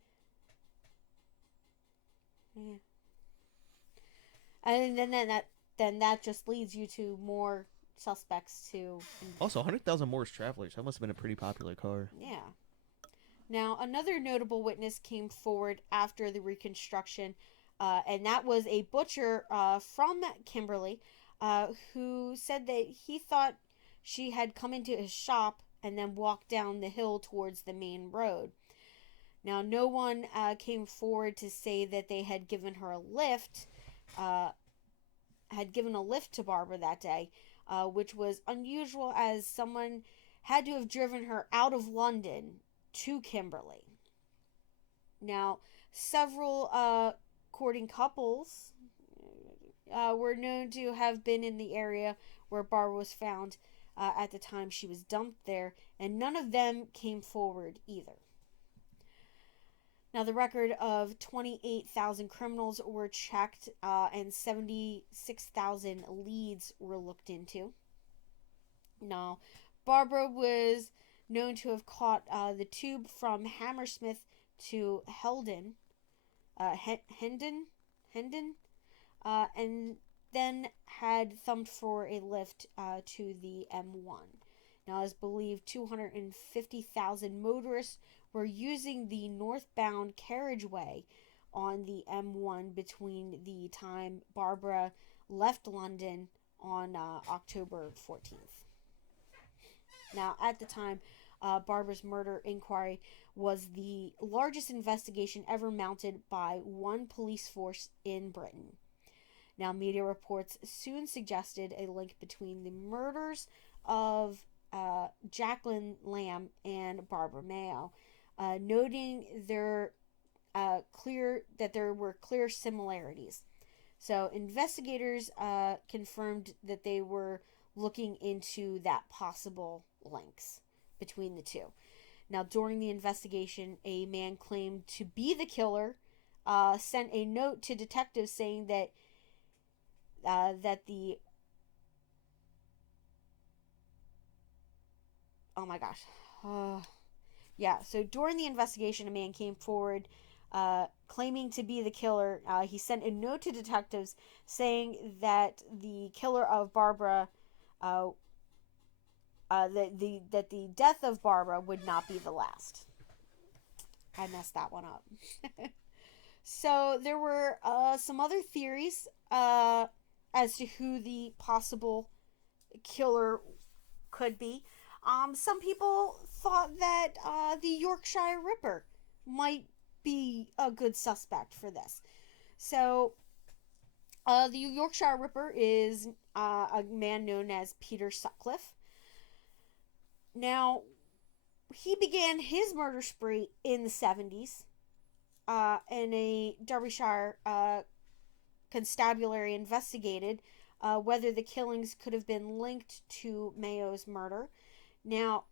Yeah. And then that just leads you to more suspects to. Also, 100,000 Morris travelers. That must have been a pretty popular car. Yeah. Now, another notable witness came forward after the reconstruction, and that was a butcher from Kimberly, who said that he thought she had come into his shop and then walked down the hill towards the main road. Now, no one came forward to say that they had given her a lift, to Barbara that day, which was unusual as someone had to have driven her out of London to Kimberly. Now, several courting couples were known to have been in the area where Barbara was found at the time she was dumped there, and none of them came forward either. Now, the record of 28,000 criminals were checked and 76,000 leads were looked into. Now, Barbara was known to have caught the tube from Hammersmith to Hendon, and then had thumped for a lift to the M1. Now, it's believed 250,000 motorists were using the northbound carriageway on the M1 between the time Barbara left London on October 14th. Now, at the time, Barbara's murder inquiry was the largest investigation ever mounted by one police force in Britain. Now, media reports soon suggested a link between the murders of Jacqueline Lamb and Barbara Mayo, noting there were clear similarities. So investigators confirmed that they were looking into that possible links between the two. Now, during the investigation, a man claimed to be the killer sent a note to detectives saying that the oh my gosh. Yeah, so during the investigation, a man came forward claiming to be the killer. He sent a note to detectives saying that the killer of Barbara, that the death of Barbara would not be the last. I messed that one up. So there were some other theories as to who the possible killer could be. Some people thought that the Yorkshire Ripper might be a good suspect for this. So, the Yorkshire Ripper is a man known as Peter Sutcliffe. Now, he began his murder spree in the 70s, and a Derbyshire constabulary investigated whether the killings could have been linked to Mayo's murder. Now,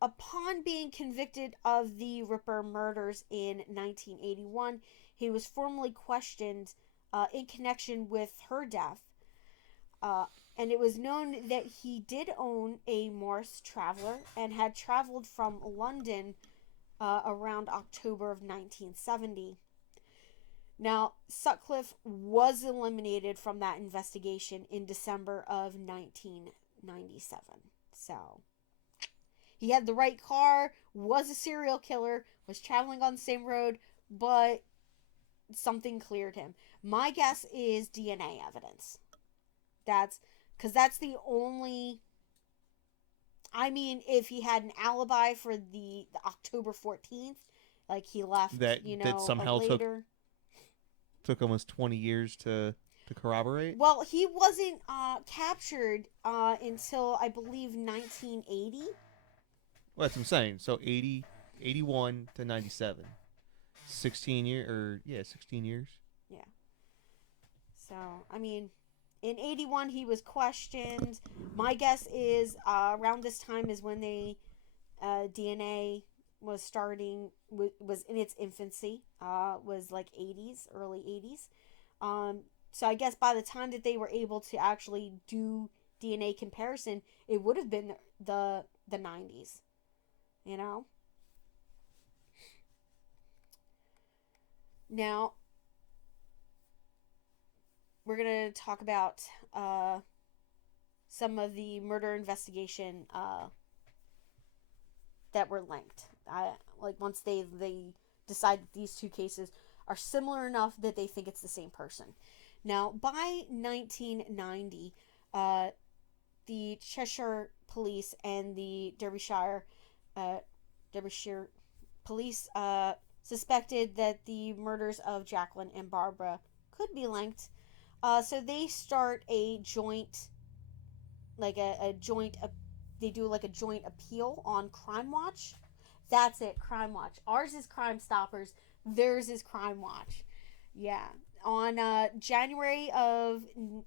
upon being convicted of the Ripper murders in 1981, he was formally questioned in connection with her death. And it was known that he did own a Morse Traveller and had traveled from London around October of 1970. Now, Sutcliffe was eliminated from that investigation in December of 1997. So, he had the right car, was a serial killer, was traveling on the same road, but something cleared him. My guess is DNA evidence. Because that's the only... I mean, if he had an alibi for the October 14th, like he left, that somehow later... took almost 20 years to corroborate? Well, he wasn't captured until, I believe, 1980. Well, that's what I'm saying. So 80, 81 to 97. 16 year, 16 years. Yeah. So, I mean, in 81 he was questioned. My guess is around this time is when they DNA was starting, was in its infancy, was like 80s, early 80s. So I guess by the time that they were able to actually do DNA comparison, it would have been the 90s, you know. Now we're gonna talk about some of the murder investigation that were linked. Like once they decide that these two cases are similar enough that they think it's the same person. Now, by 1990, the Cheshire Police and the Derbyshire Police suspected that the murders of Jacqueline and Barbara could be linked. So they start a joint, like a joint, they do like a joint appeal on Crime Watch. That's it, Crime Watch. Ours is Crime Stoppers. Theirs is Crime Watch. Yeah. On January of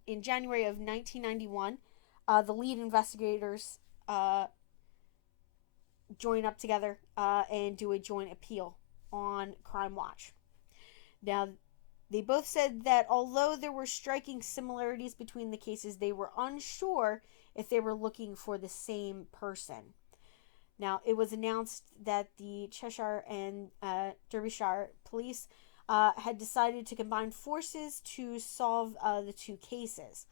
1991, the lead investigators join up together and do a joint appeal on Crime Watch. Now, they both said that although there were striking similarities between the cases, they were unsure if they were looking for the same person. Now, it was announced that the Cheshire and Derbyshire police had decided to combine forces to solve the two cases.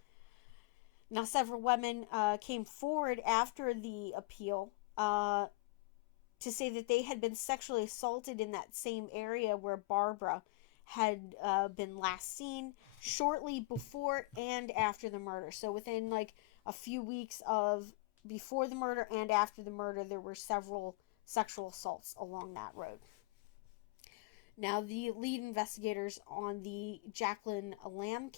Now, several women came forward after the appeal to say that they had been sexually assaulted in that same area where Barbara had been last seen shortly before and after the murder. So within like a few weeks of before the murder and after the murder, there were several sexual assaults along that road. Now, the lead investigators on the Jacqueline-Lamb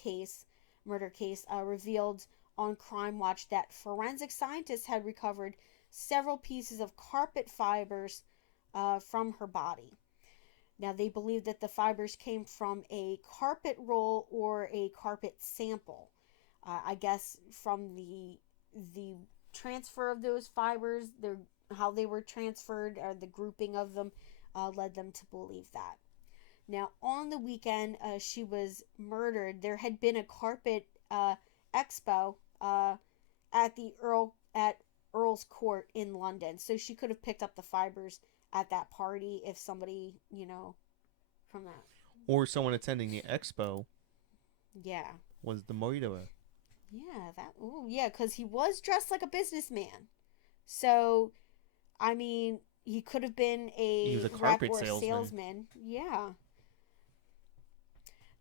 murder case, revealed on Crime Watch that forensic scientists had recovered several pieces of carpet fibers from her body. Now, they believe that the fibers came from a carpet roll or a carpet sample. I guess from the transfer of those fibers, how they were transferred, or the grouping of them, led them to believe that. Now, on the weekend she was murdered, there had been a carpet expo at Earl's Court in London, so she could have picked up the fibers at that party if somebody, from that. Or someone attending the expo. Yeah. Was the murderer. Yeah, because he was dressed like a businessman. So, I mean, he could have been He was a rep carpet or salesman. Yeah.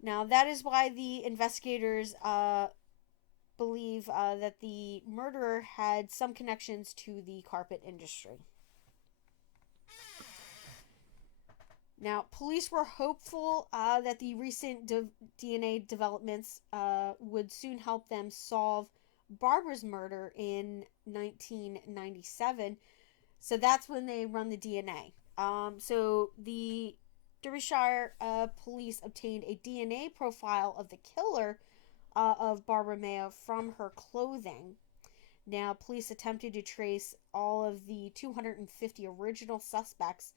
Now, that is why the investigators believe that the murderer had some connections to the carpet industry. Now, police were hopeful that the recent DNA developments would soon help them solve Barbara's murder in 1997. So that's when they run the DNA. So the Derbyshire police obtained a DNA profile of the killer of Barbara Mayo from her clothing. Now, police attempted to trace all of the 250 original suspects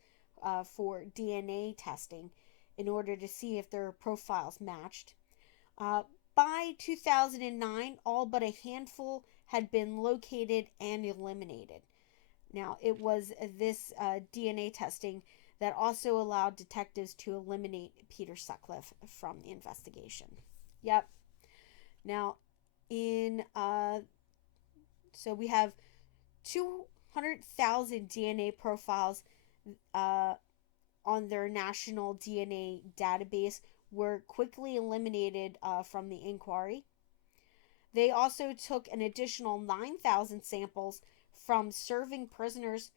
for DNA testing in order to see if their profiles matched. By 2009, all but a handful had been located and eliminated. Now, it was this DNA testing that also allowed detectives to eliminate Peter Sutcliffe from the investigation. Yep. Now, so we have 200,000 DNA profiles on their national DNA database were quickly eliminated from the inquiry. They also took an additional 9,000 samples from serving prisoners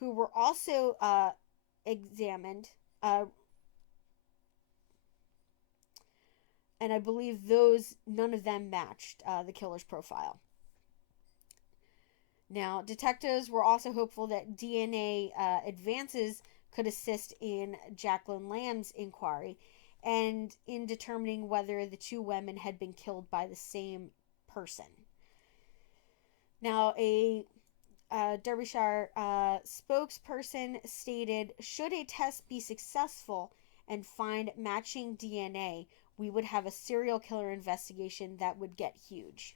who were also examined. And I believe none of them matched the killer's profile. Now, detectives were also hopeful that DNA advances could assist in Jacqueline Lamb's inquiry and in determining whether the two women had been killed by the same person. Now, a Derbyshire spokesperson stated, should a test be successful and find matching DNA, we would have a serial killer investigation that would get huge.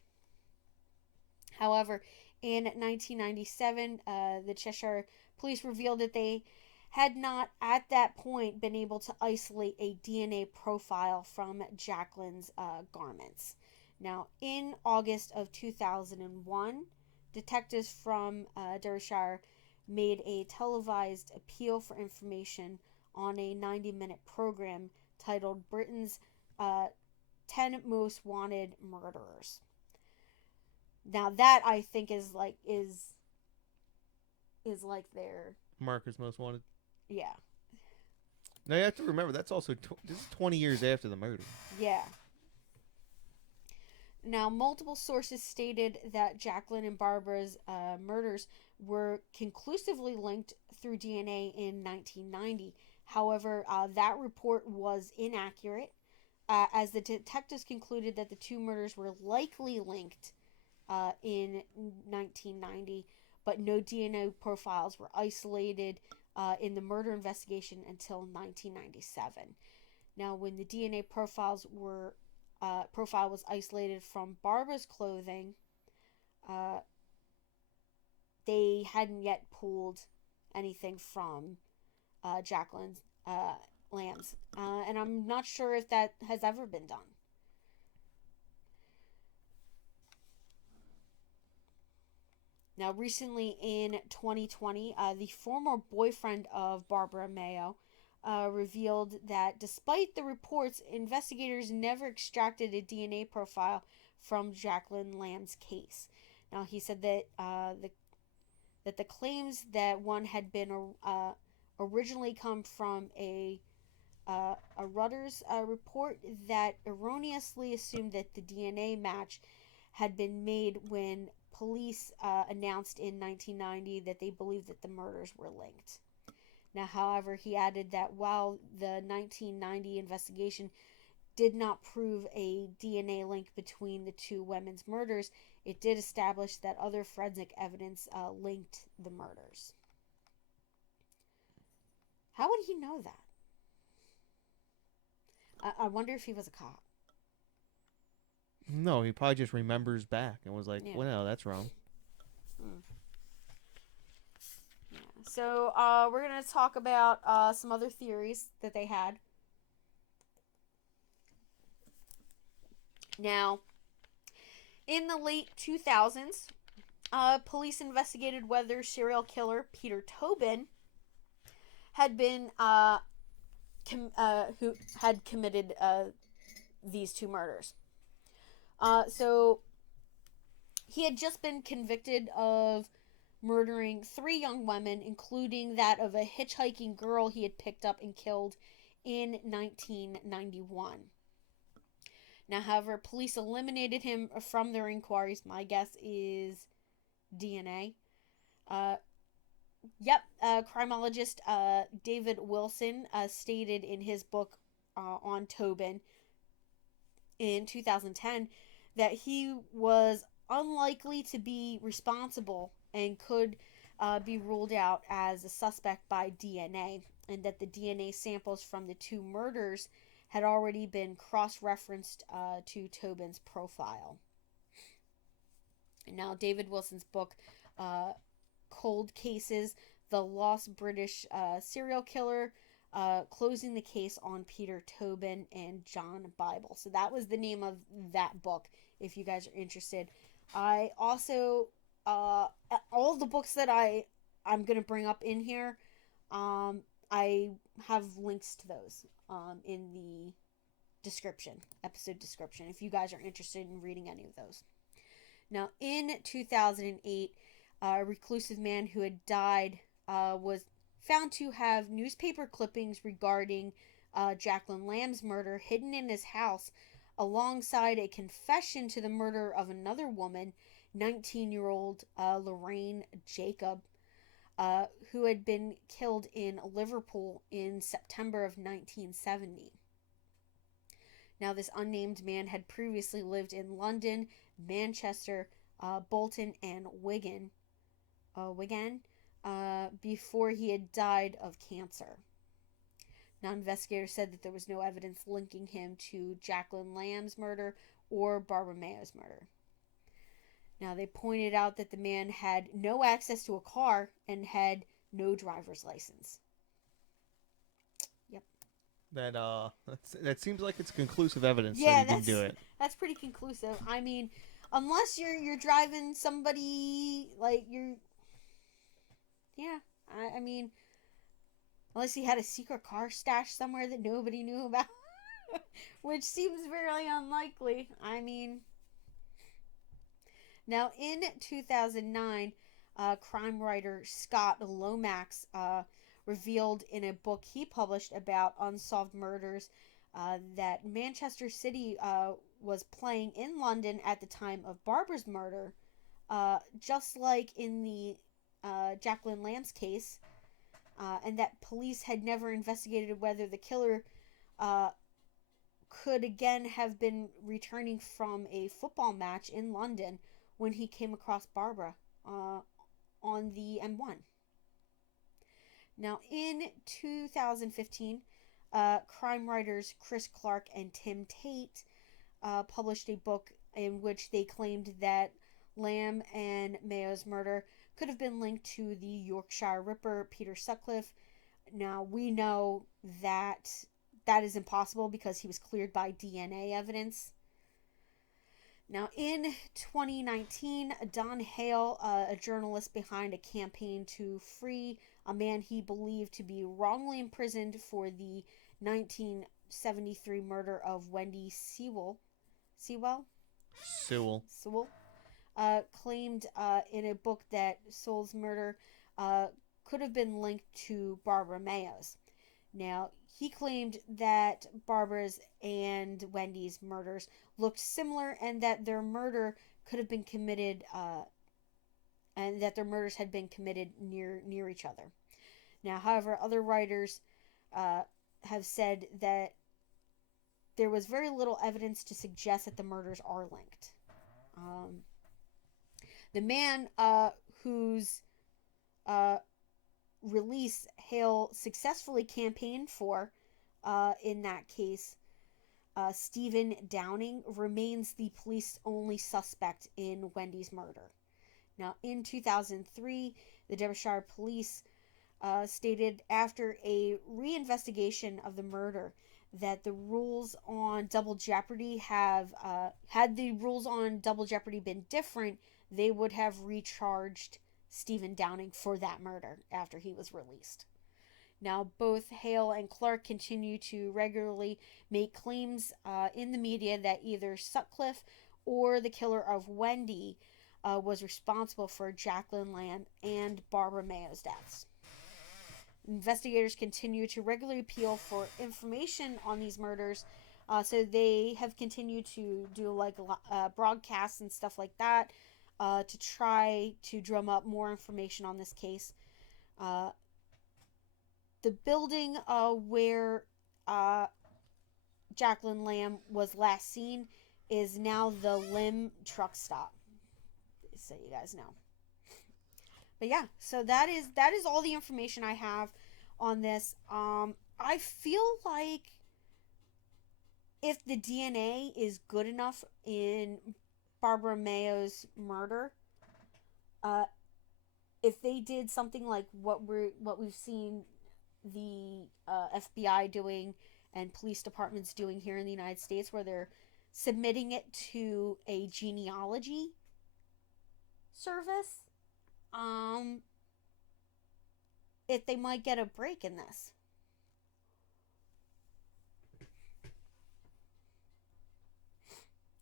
However, in 1997, the Cheshire police revealed that they had not at that point been able to isolate a DNA profile from Jacqueline's garments. Now, in August of 2001, detectives from Derbyshire made a televised appeal for information on a 90-minute program titled Britain's 10 Most Wanted Murderers. Now that I think is like their Marcus Most Wanted. yeah. Now you have to remember that's also this is 20 years after the murder. Yeah. Now, multiple sources stated that Jacqueline and Barbara's murders were conclusively linked through DNA in 1990. However, that report was inaccurate, as the detectives concluded that the two murders were likely linked in 1990, but no DNA profiles were isolated in the murder investigation until 1997. Now, when the DNA profile was isolated from Barbara's clothing, they hadn't yet pulled anything from Jacqueline's Lamb's, and I'm not sure if that has ever been done. Now, recently in 2020, the former boyfriend of Barbara, Mayo, revealed that despite the reports, investigators never extracted a DNA profile from Jacqueline Lamb's case. Now, he said that the claims that one had been originally come from a Reuters report that erroneously assumed that the DNA match had been made when police announced in 1990 that they believed that the murders were linked. Now, however, he added that while the 1990 investigation did not prove a DNA link between the two women's murders, it did establish that other forensic evidence linked the murders. How would he know that? I wonder if he was a cop. No, he probably just remembers back and was like, Yeah. well, no, that's wrong. Yeah. So we're going to talk about some other theories that they had. Now, in the late 2000s, police investigated whether serial killer Peter Tobin had been who had committed these two murders. So he had just been convicted of murdering 3 young women, including that of a hitchhiking girl he had picked up and killed in 1991. Now, however, police eliminated him from their inquiries. My guess is DNA. Criminologist David Wilson stated in his book on Tobin in 2010 that he was unlikely to be responsible and could be ruled out as a suspect by DNA, and that the DNA samples from the 2 murders had already been cross-referenced to Tobin's profile. And now, David Wilson's book, Cold Cases, The Lost British Serial Killer, closing the case on Peter Tobin and John Bible. So that was the name of that book, if you guys are interested. I also, all the books that I'm going to bring up in here, I have links to those in the description, episode description, if you guys are interested in reading any of those. Now, in 2008, a reclusive man who had died was found to have newspaper clippings regarding Jacqueline Lamb's murder hidden in his house alongside a confession to the murder of another woman, 19-year-old Lorraine Jacob, who had been killed in Liverpool in September of 1970. Now, this unnamed man had previously lived in London, Manchester, Bolton, and Wigan, before he had died of cancer. Now, investigators said that there was no evidence linking him to Jacqueline Lamb's murder or Barbara Mayo's murder. Now, they pointed out that the man had no access to a car and had no driver's license. Yep. That seems like it's conclusive evidence that Yeah, he didn't do it. that's pretty conclusive. I mean, unless you're driving somebody like you're, yeah. I mean, unless he had a secret car stash somewhere that nobody knew about, which seems very unlikely. I mean, now in 2009, crime writer Scott Lomax revealed in a book he published about unsolved murders that Manchester City was playing in London at the time of Barbara's murder, just like in the Jacqueline Lamb's case, and that police had never investigated whether the killer could again have been returning from a football match in London when he came across Barbara on the M1. Now, in 2015, crime writers Chris Clark and Tim Tate published a book in which they claimed that Lamb and Mayo's murder could have been linked to the Yorkshire Ripper, Peter Sutcliffe. Now, we know that that is impossible because he was cleared by DNA evidence. Now, in 2019, Don Hale, a journalist behind a campaign to free a man he believed to be wrongly imprisoned for the 1973 murder of Wendy Sewell, claimed in a book that Sewell's murder could have been linked to Barbara Mayo's. Now, he claimed that Barbara's and Wendy's murders looked similar and that their murder could have been committed, and that their murders had been committed near each other. Now, however, other writers have said that there was very little evidence to suggest that the murders are linked. The man whose release Hale successfully campaigned for in that case, Stephen Downing, remains the police's only suspect in Wendy's murder. Now, in 2003, the Derbyshire Police stated after a reinvestigation of the murder that the rules on double jeopardy had the rules on double jeopardy been different, they would have recharged Stephen Downing for that murder after he was released. Now, both Hale and Clark continue to regularly make claims in the media that either Sutcliffe or the killer of Wendy was responsible for Jacqueline Lamb and Barbara Mayo's deaths. Investigators continue to regularly appeal for information on these murders, so they have continued to do like broadcasts and stuff like that to try to drum up more information on this case. The building where Jacqueline Lamb was last seen is now the Lim truck stop, so you guys know. But yeah, so that is all the information I have on this. I feel like if the DNA is good enough in Barbara Mayo's murder, if they did something like what we've seen the FBI doing and police departments doing here in the United States, where they're submitting it to a genealogy service, if they might get a break in this.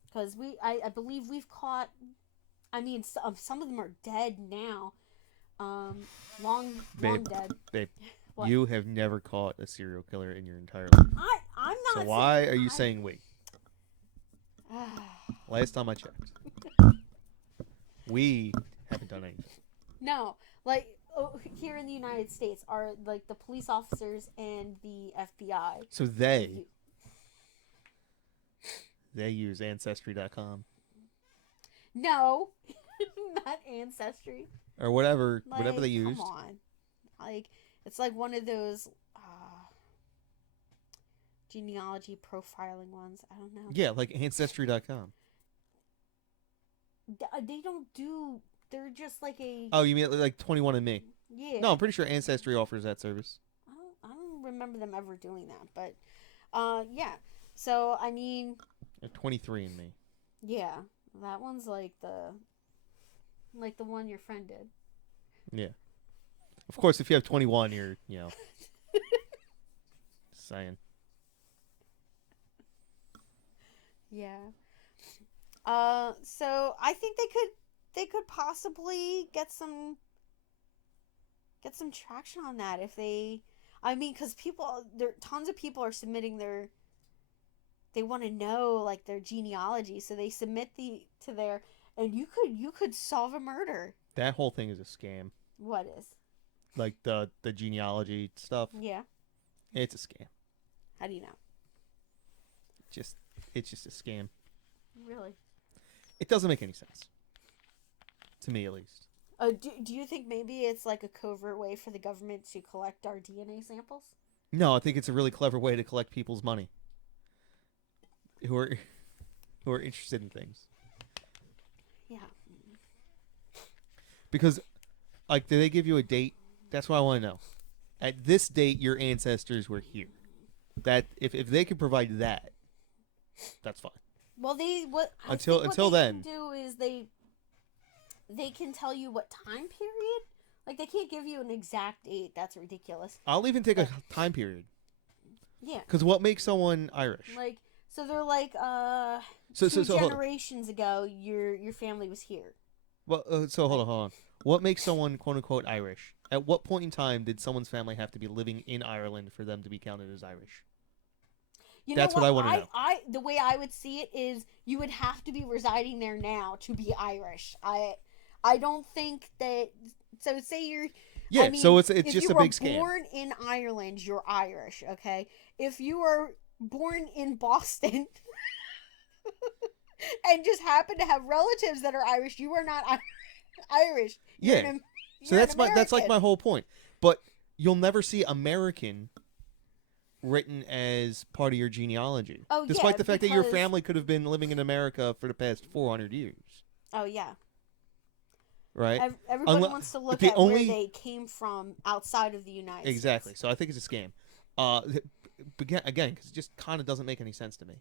Because I believe we've caught, I mean, some of them are dead now. Long dead. Babe, What? you have never caught a serial killer in your entire life. I'm not. So why are you saying we? Last time I checked. We haven't done anything. No, like here in the United States are like the police officers and the FBI. So they use Ancestry.com. No, not Ancestry. Or whatever Like, they used. come on. Like, it's like one of those genealogy profiling ones. I don't know. Yeah, like Ancestry.com. They don't do. They're just like a. Oh, you mean like 21andMe? Yeah. No, I'm pretty sure Ancestry offers that service. I don't remember them ever doing that, but yeah. So I mean. 23andMe. Yeah, that one's like the one your friend did. Yeah. Of course, if you have 21, you're saying. Yeah. So I think they could possibly get some traction on that if they. I mean, because tons of people are submitting they want to know like their genealogy, so they submit and you could solve a murder. That whole thing is a scam. What is? Like the genealogy stuff. Yeah. It's a scam. How do you know? It's just a scam. Really? It doesn't make any sense. To me, at least. Do you think maybe it's like a covert way for the government to collect our DNA samples? No, I think it's a really clever way to collect people's money. Who are interested in things. Yeah. Because, like, do they give you a date? That's what I want to know. At this date, your ancestors were here. That if they could provide that, that's fine. Well, until then, can do is they can tell you what time period. Like they can't give you an exact date. That's ridiculous. I'll even take a time period. Yeah. Because what makes someone Irish? Like so, they're like so generations ago, your family was here. Well, so hold on. What makes someone quote unquote Irish? At what point in time did someone's family have to be living in Ireland for them to be counted as Irish? That's what I want to know. The way I would see it is you would have to be residing there now to be Irish. I don't think that. So say you're. Yeah. I mean, so it's just a big scam. If you were born in Ireland, you're Irish. Okay. If you are born in Boston and just happen to have relatives that are Irish, you are not Irish. Yeah. So that's like my whole point. But you'll never see American written as part of your genealogy. Oh, despite the fact that your family could have been living in America for the past 400 years. Oh, yeah. Right? Everybody wants to look at where they came from outside of the United States. Exactly. So I think it's a scam. Again, because it just kind of doesn't make any sense to me.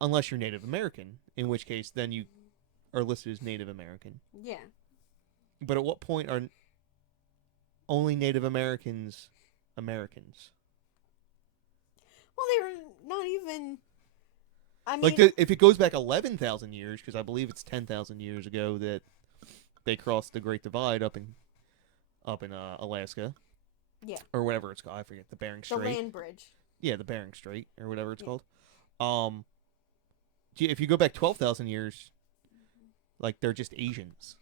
Unless you're Native American, in which case then you are listed as Native American. Yeah. But at what point are only Native Americans Americans? Well, they're not even. I mean, like if it goes back 11,000 years, because I believe it's 10,000 years ago that they crossed the Great Divide up in Alaska. Yeah. Or whatever it's called. I forget. The Bering Strait. The land bridge. Yeah, the Bering Strait or whatever it's called. If you go back 12,000 years, like they're just Asians.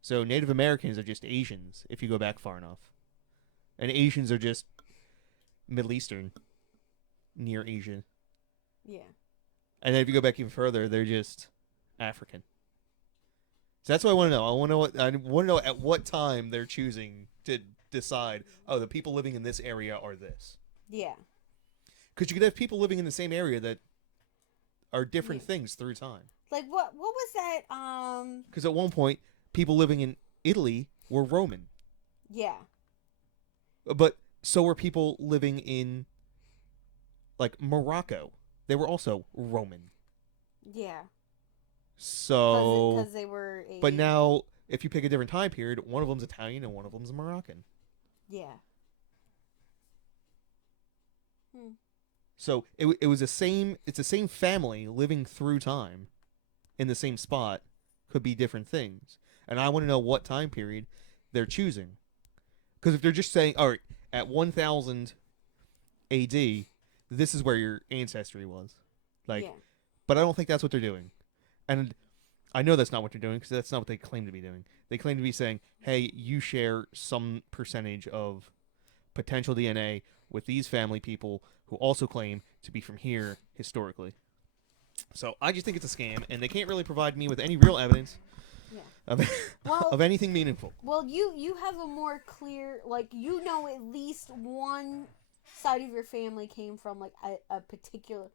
So Native Americans are just Asians if you go back far enough. And Asians are just Middle Eastern, near Asian. Yeah. And then if you go back even further, they're just African. So that's what I want to know. I want to know at what time they're choosing to decide, oh, the people living in this area are this. Yeah. Because you could have people living in the same area that are different things through time. Like what was that? Because at one point, people living in Italy were Roman. Yeah. But so were people living in, like, Morocco. They were also Roman. Yeah. So... Because they were... But now, if you pick a different time period, one of them's Italian and one of them's Moroccan. Yeah. So it was it's the same family living through time in the same spot, could be different things. And I want to know what time period they're choosing. Because if they're just saying, all right, at 1000 AD, this is where your ancestry was. Like, But I don't think that's what they're doing. And I know that's not what they're doing because that's not what they claim to be doing. They claim to be saying, hey, you share some percentage of potential DNA with these family people who also claim to be from here historically. So I just think it's a scam, and they can't really provide me with any real evidence of, of anything meaningful. Well, you have a more clear, like, you know, at least one side of your family came from, like, a particular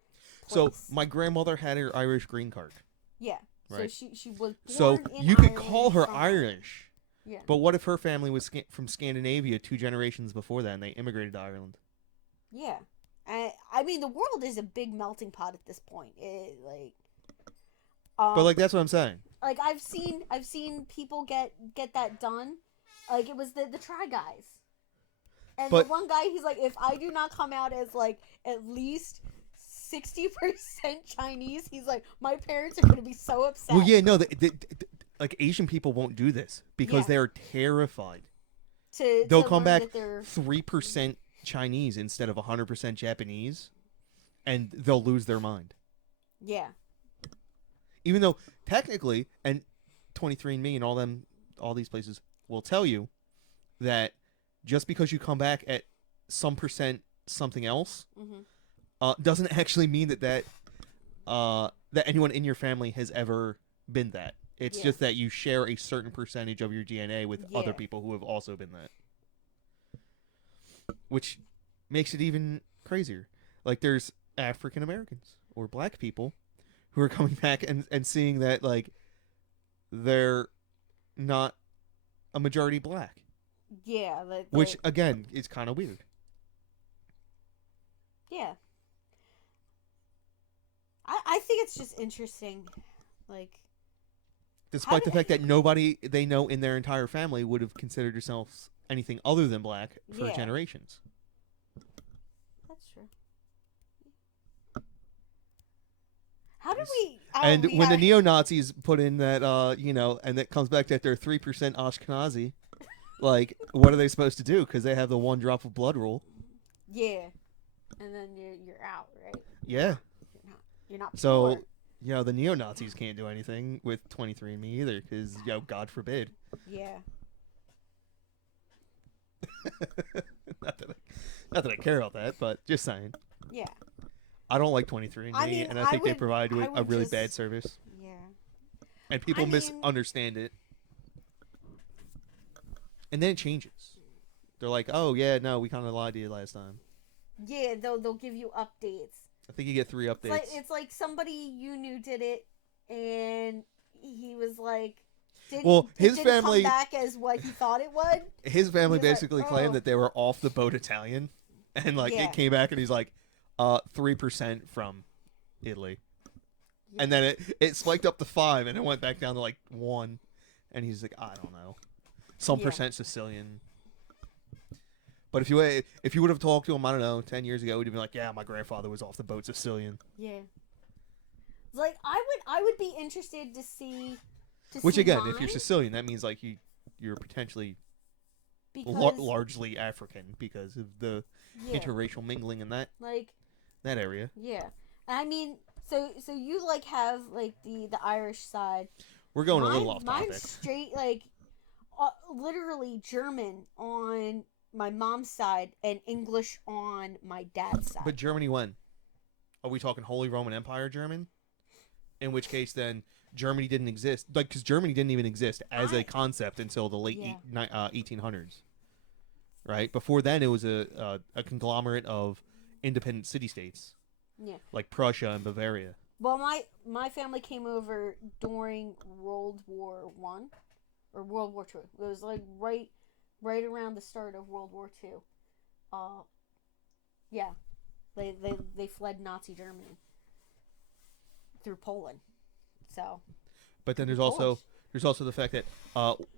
place. So my grandmother had her Irish green card. Yeah. Right. So she was born so in you could Ireland call her from- Irish. Yeah. But what if her family was from Scandinavia 2 generations before that, and they immigrated to Ireland? Yeah. I mean, the world is a big melting pot at this point. But like that's what I'm saying. Like I've seen people get that done. Like it was the Try Guys. And the one guy, he's like, if I do not come out as like at least 60% Chinese, he's like, my parents are going to be so upset. Well, yeah, no, like Asian people won't do this because they're terrified. They'll come back 3% Chinese instead of 100% Japanese, and they'll lose their mind. Yeah. Even though technically, and 23andMe and all these places will tell you that just because you come back at some percent something else, doesn't actually mean that anyone in your family has ever been that. It's just that you share a certain percentage of your DNA with other people who have also been that. Which makes it even crazier. Like there's African Americans or black people who are coming back and seeing that like they're not a majority black. Yeah. Which again is kind of weird. Yeah. I think it's just interesting. Like despite the fact that nobody they know in their entire family would have considered themselves anything other than black for generations. That's true. How do we... And when the neo-Nazis put in that, and it comes back that they're 3% Ashkenazi, like, what are they supposed to do? Because they have the 1 drop of blood rule. Yeah. And then you're out, right? Yeah. You're not so, the neo-Nazis can't do anything with 23andMe either, because, God forbid. Yeah. not that I care about that, but just saying. Yeah. I don't like 23andMe, and I think they provide a really bad service. Yeah. And people misunderstand it. And then it changes. They're like, oh, yeah, no, we kind of lied to you last time. Yeah, they'll give you updates. I think you get 3 updates. It's like somebody you knew did it, and he was like... his family come back as what he thought it would. His family basically claimed that they were off the boat Italian, and it came back, and he's like, 3% from Italy, and then it spiked up to 5, and it went back down to 1, and he's like, I don't know, some percent Sicilian. But if you would have talked to him, I don't know, 10 years ago, he'd have been like, yeah, my grandfather was off the boat Sicilian. Yeah. Like I would be interested to see. Which again, if you're Sicilian, that means you're potentially largely African because of the interracial mingling in that area. Yeah, I mean, so you have the Irish side. We're going a little off topic. Mine's straight literally German on my mom's side and English on my dad's side. But Germany when? Are we talking Holy Roman Empire German? In which case then Germany didn't exist, because Germany didn't even exist as a concept until the late 1800s, right? Before then, it was a conglomerate of independent city-states, like Prussia and Bavaria. Well, my family came over during World War I or World War II. It was right around the start of World War II. They fled Nazi Germany through Poland. So, but then there's also the fact that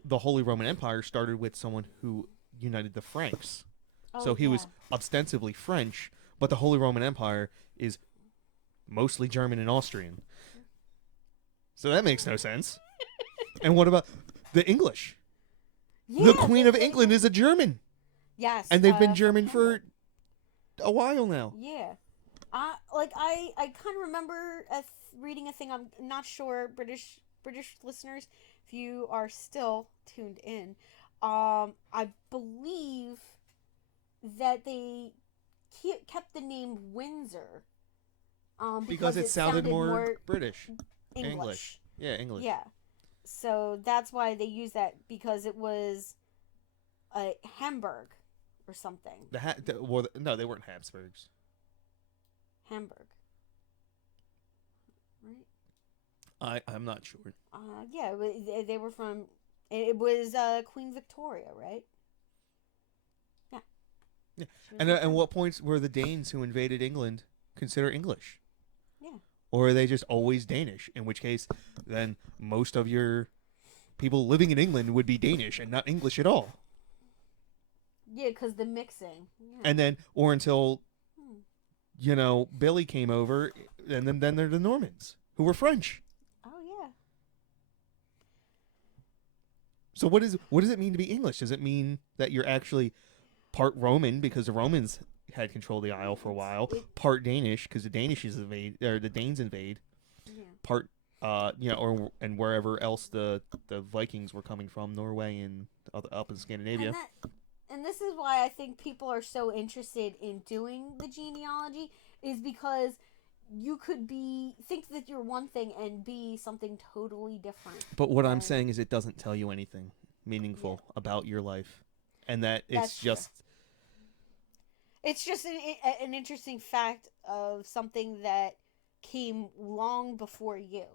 the Holy Roman Empire started with someone who united the Franks. So he was ostensibly French, but the Holy Roman Empire is mostly German and Austrian. So that makes no sense. And what about the English? Yeah, the Queen of England is a German. Yes. And they've been German for a while now. Yeah. I kind of remember reading a thing. I'm not sure, British listeners, if you are still tuned in. I believe that they kept the name Windsor Because because it it sounded sounded more more British. English. Yeah, English. Yeah. So that's why they use that, because it was a Hamburg or something. No, they weren't Habsburgs. Hamburg. Right? I'm not sure. Yeah, they were from. It was Queen Victoria, right? Yeah. Yeah. She was And from- what points were the Danes who invaded England consider English? Yeah. Or are they just always Danish? In which case, then most of your people living in England would be Danish and not English at all. Yeah, because the mixing. Yeah. And then, or until, Hmm. Billy came over, and then they're the Normans, who were French. Oh yeah. So what does it mean to be English? Does it mean that you're actually part Roman because the Romans had control of the Isle for a while, part Danish because the the Danes invade, Yeah. part and wherever else the Vikings were coming from, Norway and up in Scandinavia. And this is why I think people are so interested in doing the genealogy, is because you could think that you're one thing and be something totally different. But what I'm saying is it doesn't tell you anything meaningful about your life, and that it's just it's just an interesting fact of something that came long before you.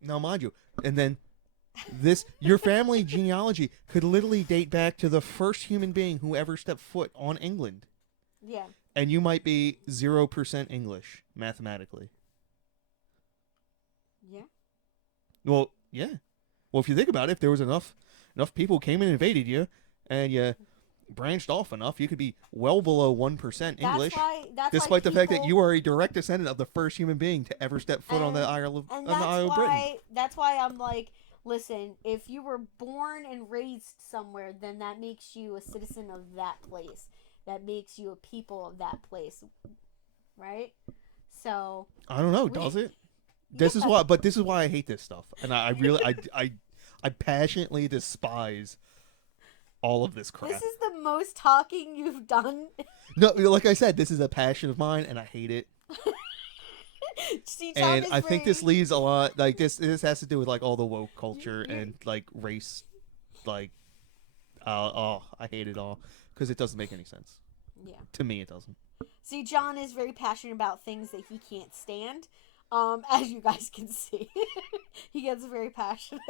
now, mind you, and then your family genealogy could literally date back to the first human being who ever stepped foot on England. Yeah. And you might be 0% English mathematically. Yeah. Well, yeah. Well, if you think about it, if there was enough people came and invaded you, and you branched off enough, you could be well below 1% English. Despite the fact that you are a direct descendant of the first human being to ever step foot on the Isle of Britain. That's why I'm like, listen, if you were born and raised somewhere, then that makes you a citizen of that place. That makes you a people of that place, right? So I don't know. Does it? This is why I hate this stuff, and I really I passionately despise all of this crap. This is the most talking you've done. No, like I said, this is a passion of mine, and I hate it. See, and I think this leaves a lot. Like this has to do with like all the woke culture and like race. Like, I hate it all because it doesn't make any sense. Yeah. To me, it doesn't. See, John is very passionate about things that he can't stand. As you guys can see, he gets very passionate.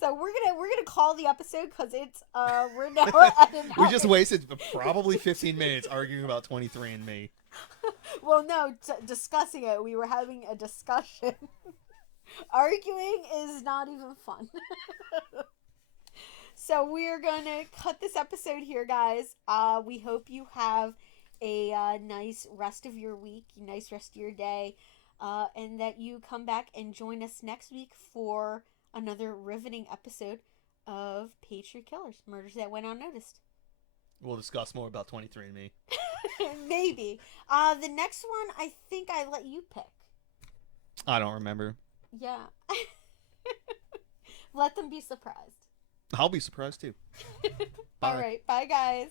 So we're gonna call the episode because it's we're now at an hour. We just wasted probably 15 minutes arguing about 23andMe. Well, no, discussing it. We were having a discussion. Arguing is not even fun. So we're gonna cut this episode here, guys. We hope you have a nice rest of your week, nice rest of your day, and that you come back and join us next week for another riveting episode of Patriot Killers, Murders That Went Unnoticed. We'll discuss more about 23andMe. Maybe. The next one, I think I let you pick. I don't remember. Yeah. Let them be surprised. I'll be surprised too. All right. Bye, guys.